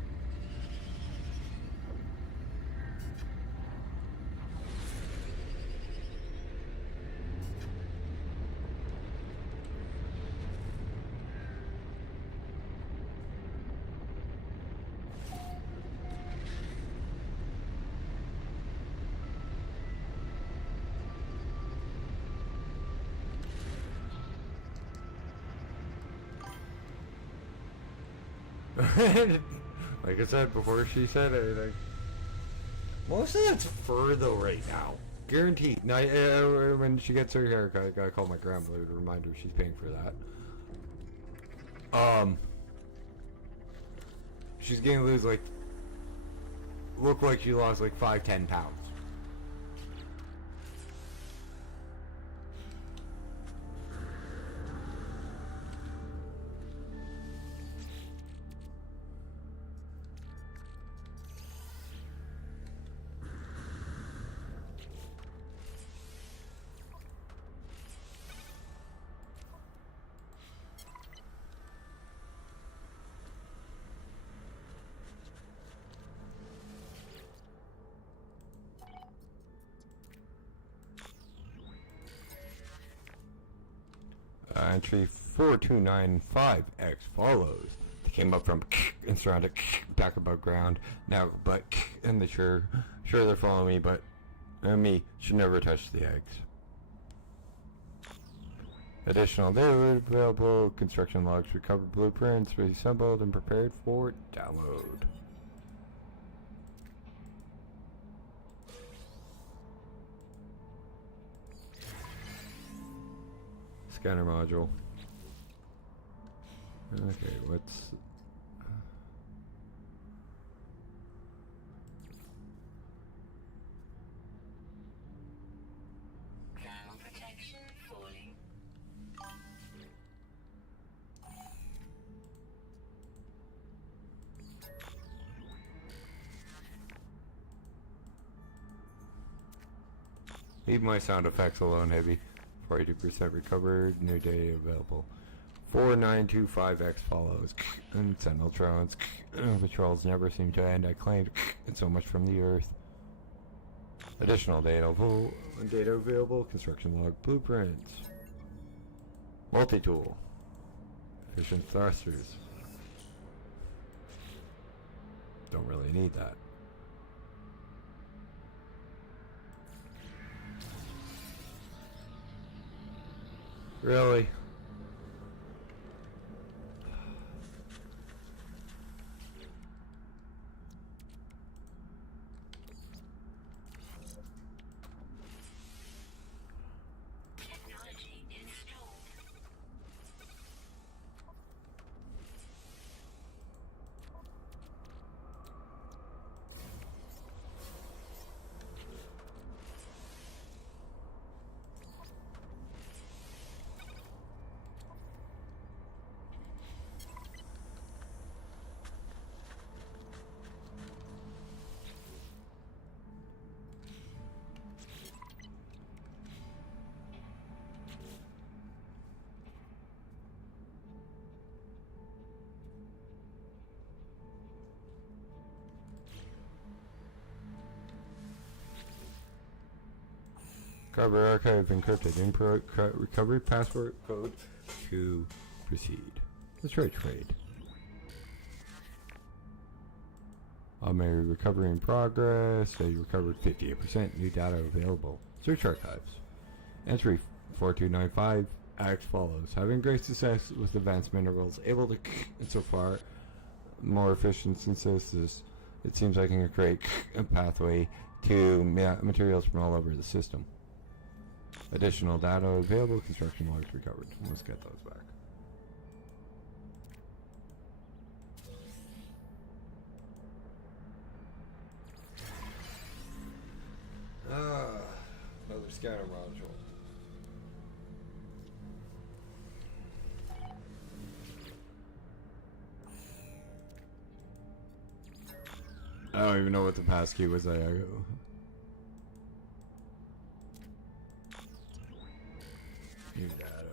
Like I said before she said anything. Most of that's fur though right now. Guaranteed. Now, when she gets her haircut, I gotta call my grandmother to remind her she's paying for that. She's gonna lose like, look like she lost like 5-10 pounds. Entry 4295X follows. They came up from and surrounded back above ground. Now, but and they sure they're following me, but me should never touch the eggs. Additional, they were available construction logs, recovered blueprints, reassembled and prepared for download. Scanner module. Okay, what's... Ground protection falling. Leave my sound effects alone, heavy. 42% recovered, new data available. 4925X follows. And Sentinel drones. Patrols never seem to end. I claimed and so much from the Earth. Additional data available. Construction log blueprints. Multi-tool. Efficient thrusters. Don't really need that. Really? Technology installed. Recovery archive encrypted. Input recovery password code to proceed. Let's try trade. My recovery in progress. I recovered 58%. New data available. Search archives. Entry 4295 as follows. Having great success with advanced minerals, able to so far more efficient synthesis. It seems I can create a pathway to materials from all over the system. Additional data available. Construction logs recovered. Let's get those back. Another scanner module. I don't even know what the passkey was. New data.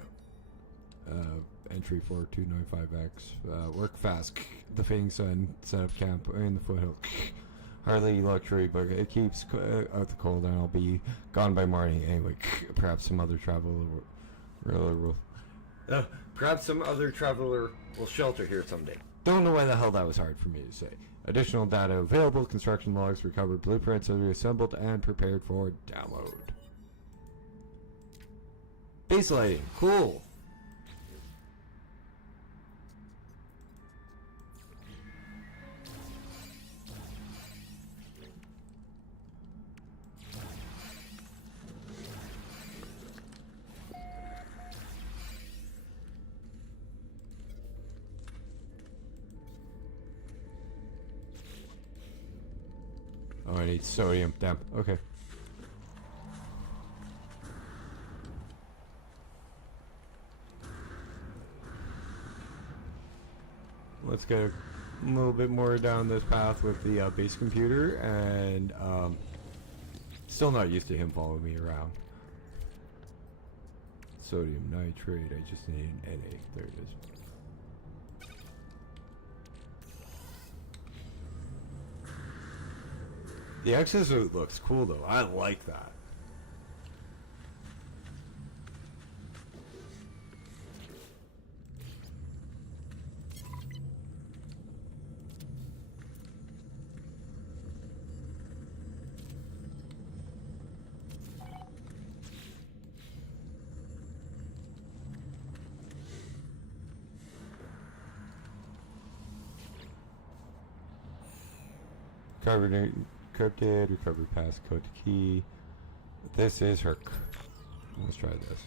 Entry 4295X. Work fast. The fading sun. Set up camp in the foothill. Hardly luxury, but it keeps out the cold, and I'll be gone by morning. Anyway, perhaps some other traveler will shelter here someday. Don't know why the hell that was hard for me to say. Additional data available. Construction logs recovered. Blueprints are reassembled and prepared for download. Base lighting, cool. I need sodium. Damn. Okay. Let's get a little bit more down this path with the base computer, and still not used to him following me around. Sodium nitrate, I just need an Na. There it is. The exosuit looks cool though, I like that. Encrypted, recovery passcode key. This is her. Let's try this.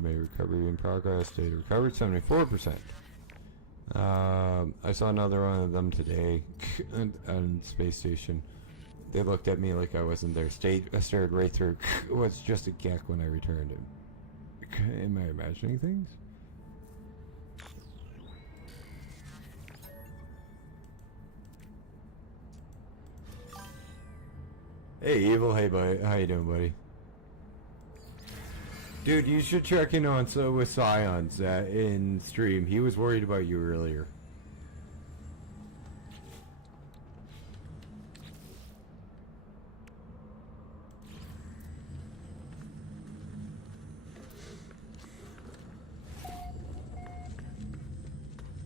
Made recovery in progress. Data recovered 74%. I saw another one of them today on space station. They looked at me like I wasn't there. I stared right through. It was just a gek when I returned him. Am I imagining things? Hey, Evil. Hey, buddy. How you doing, buddy? Dude, you should check in on with Scions in stream. He was worried about you earlier.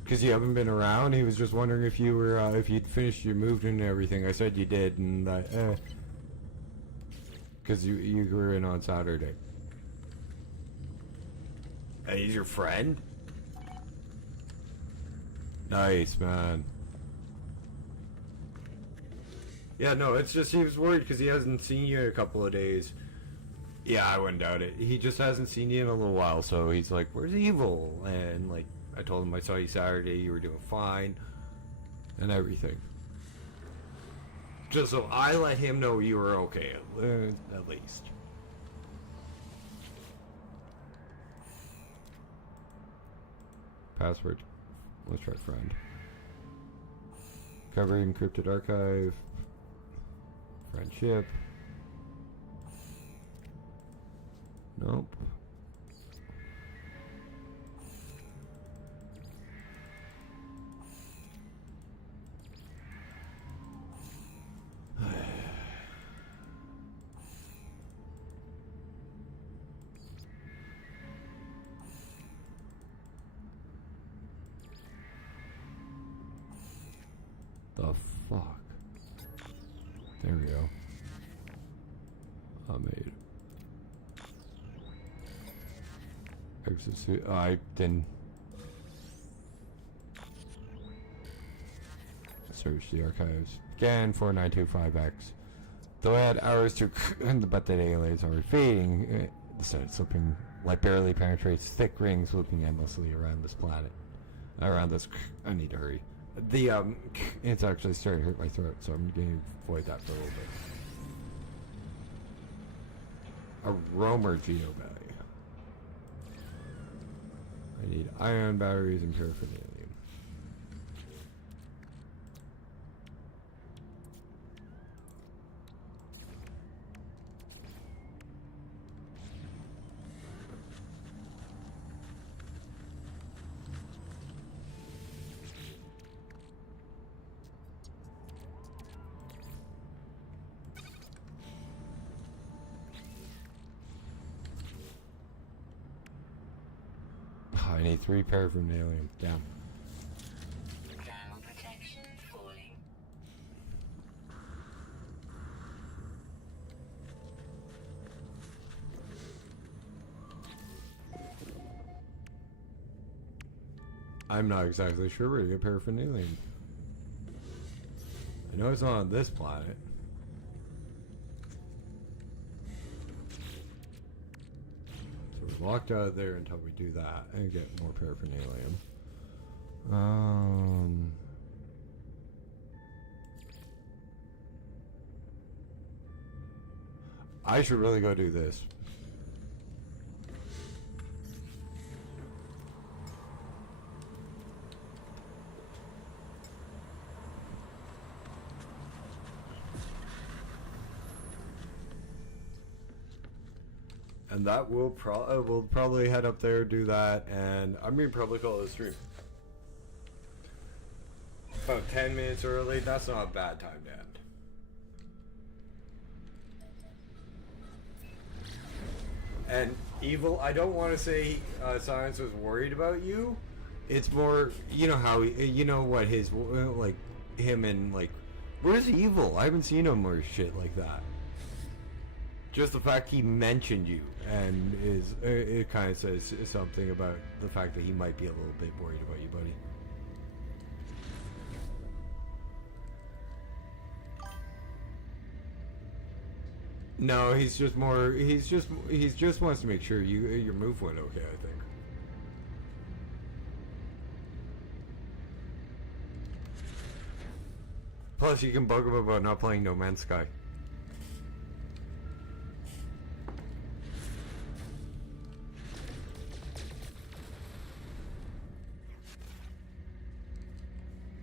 Because you haven't been around, he was just wondering if you were, if you'd finished your move and everything. I said you did, and because you were in on Saturday. And he's your friend? Nice, man. Yeah, no, it's just he was worried because he hasn't seen you in a couple of days. Yeah, I wouldn't doubt it. He just hasn't seen you in a little while, so he's like, where's Evil? And, like, I told him I saw you Saturday, you were doing fine, and everything. Just so I let him know you were okay, at least. Password. Let's try friend. Cover encrypted archive. Friendship. Nope. The fuck? There we go. I made exosuit. I didn't search the archives again. 4925X. Though I had hours to, but the daylights are fading. The sun slipping light barely penetrates thick rings, looping endlessly around this planet. Around this. I need to hurry. The it's actually starting to hurt my throat, so I'm going to avoid that for a little bit. A roamer geno value. I need ion batteries and paraphernalia. I need 3 paraphernalia. Damn. Ground protection falling. I'm not exactly sure where to get paraphernalia. I know it's not on this planet. So we're locked out there until we do that and get more paraphernalia. I should really go do this. And that will we'll probably head up there, do that, and I mean probably call it a stream. About 10 minutes early, that's not a bad time to end. And Evil, I don't want to say Science was worried about you. It's more, you know how, you know what his, like, him and, like, where's Evil? I haven't seen him or shit like that. Just the fact he mentioned you, and it kind of says something about the fact that he might be a little bit worried about you, buddy. No, he's just more. He's just wants to make sure your move went okay, I think. Plus, you can bug him about not playing No Man's Sky.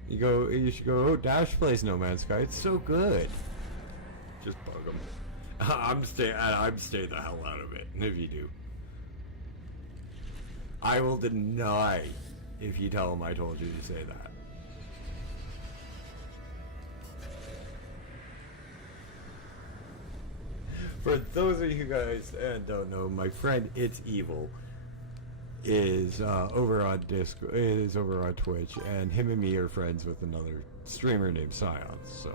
You should go, oh, Dash plays No Man's Sky. It's so good. Just bug him. I'm staying the hell out of it, if you do. I will deny if you tell him I told you to say that. For those of you guys that don't know, my friend It's Evil is over on Twitch, and him and me are friends with another streamer named Science, so.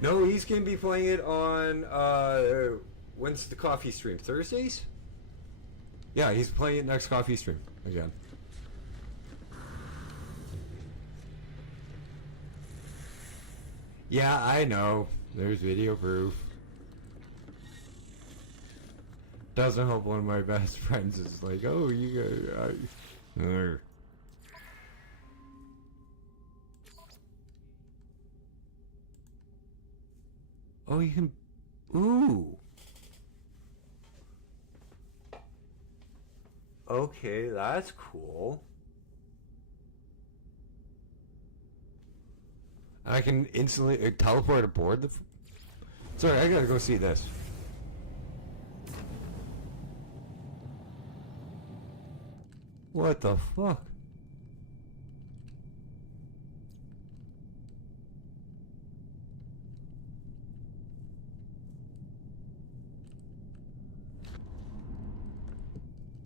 No, he's gonna be playing it on when's the coffee stream? Thursdays? Yeah, he's playing it next coffee stream again. Yeah, I know. There's video proof. Doesn't help one of my best friends is like, oh, you go. Oh, you can. Ooh. Okay, that's cool. I can instantly teleport aboard the. Sorry, I gotta go see this. What the fuck?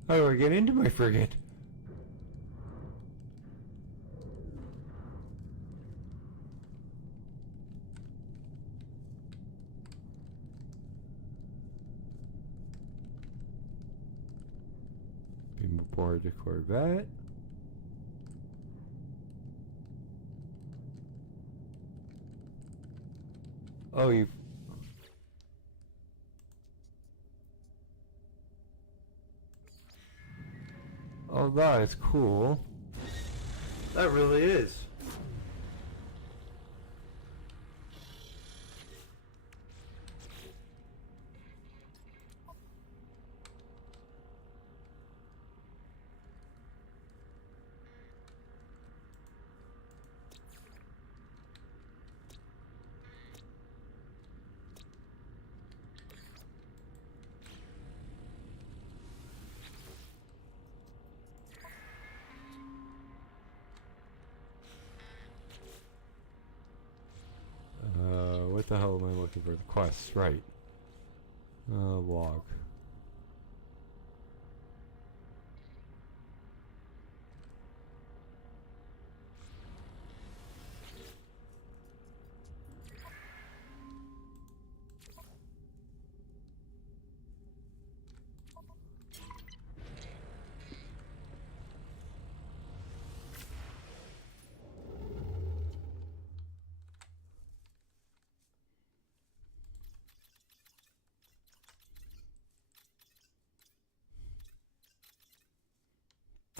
How do I get into my frigate? Beam aboard the corvette. Oh, you. Oh, that is cool. That really is. What the hell am I looking for? The quests, right. Log.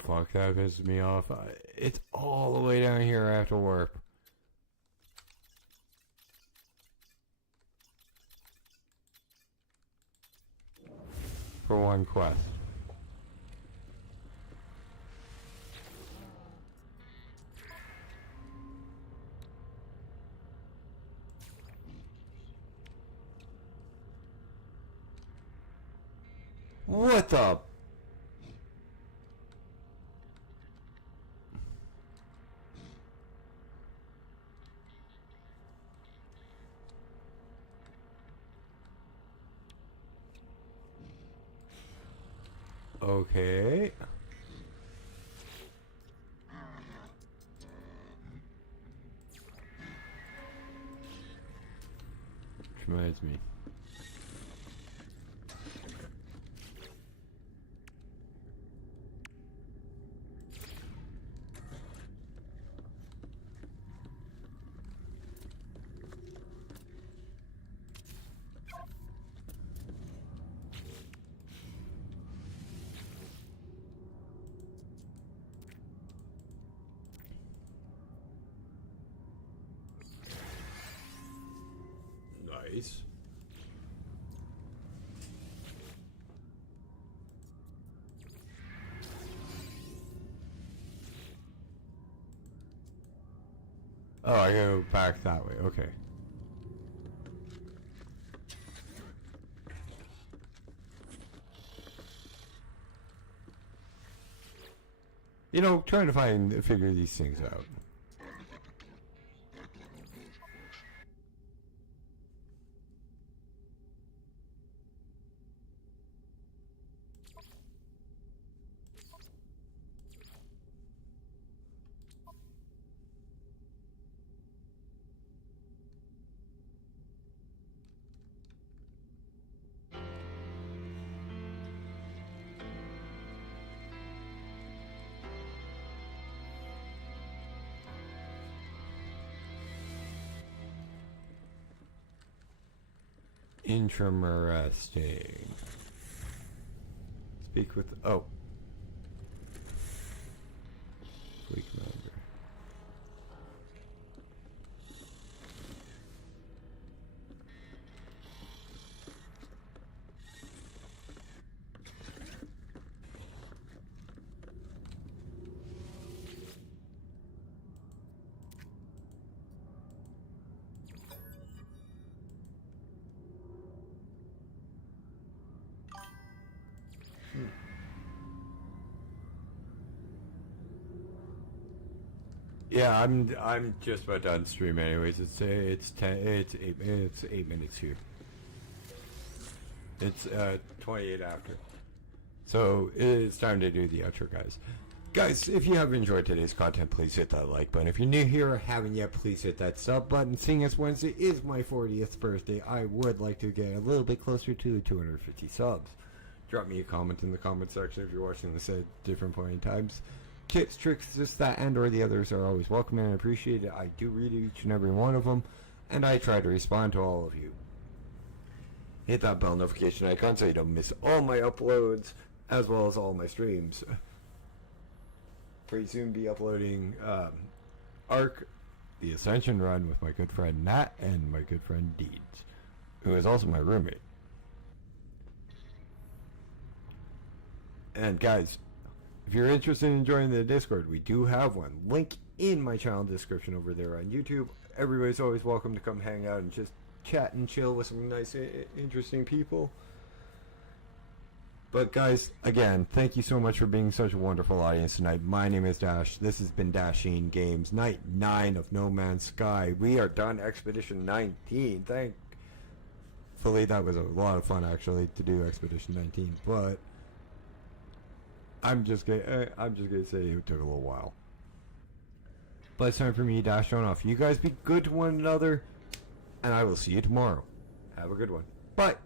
Fuck, that pisses me off. It's all the way down here after warp. for one quest. What the? Okay. Which reminds me. Nice. Oh, I go back that way. Okay. You know, trying to figure these things out. Interesting. Speak with. Oh. Fleet commander. Yeah, I'm just about done stream anyways. It's 8 minutes here. It's 28 after. So it's time to do the outro, guys. Guys, if you have enjoyed today's content, please hit that like button. If you're new here or haven't yet, please hit that sub button. Seeing as Wednesday is my 40th birthday, I would like to get a little bit closer to the 250 subs. Drop me a comment in the comment section if you're watching this at different point in times. Tips, tricks, this, that, and or the others are always welcome and appreciated. I do read each and every one of them, and I try to respond to all of you. Hit that bell notification icon so you don't miss all my uploads, as well as all my streams. Pretty soon be uploading Ark, the Ascension run with my good friend Nat and my good friend Deeds, who is also my roommate. And guys, if you're interested in joining the Discord, we do have one. Link in my channel description over there on YouTube. Everybody's always welcome to come hang out and just chat and chill with some nice, interesting people. But guys, again, thank you so much for being such a wonderful audience tonight. My name is Dash. This has been Dashing Games, Night 9 of No Man's Sky. We are done Expedition 19. Thankfully, that was a lot of fun, actually, to do Expedition 19. But I'm just gonna say it took a little while. But it's time for me to dash on off. You guys be good to one another, and I will see you tomorrow. Have a good one. Bye.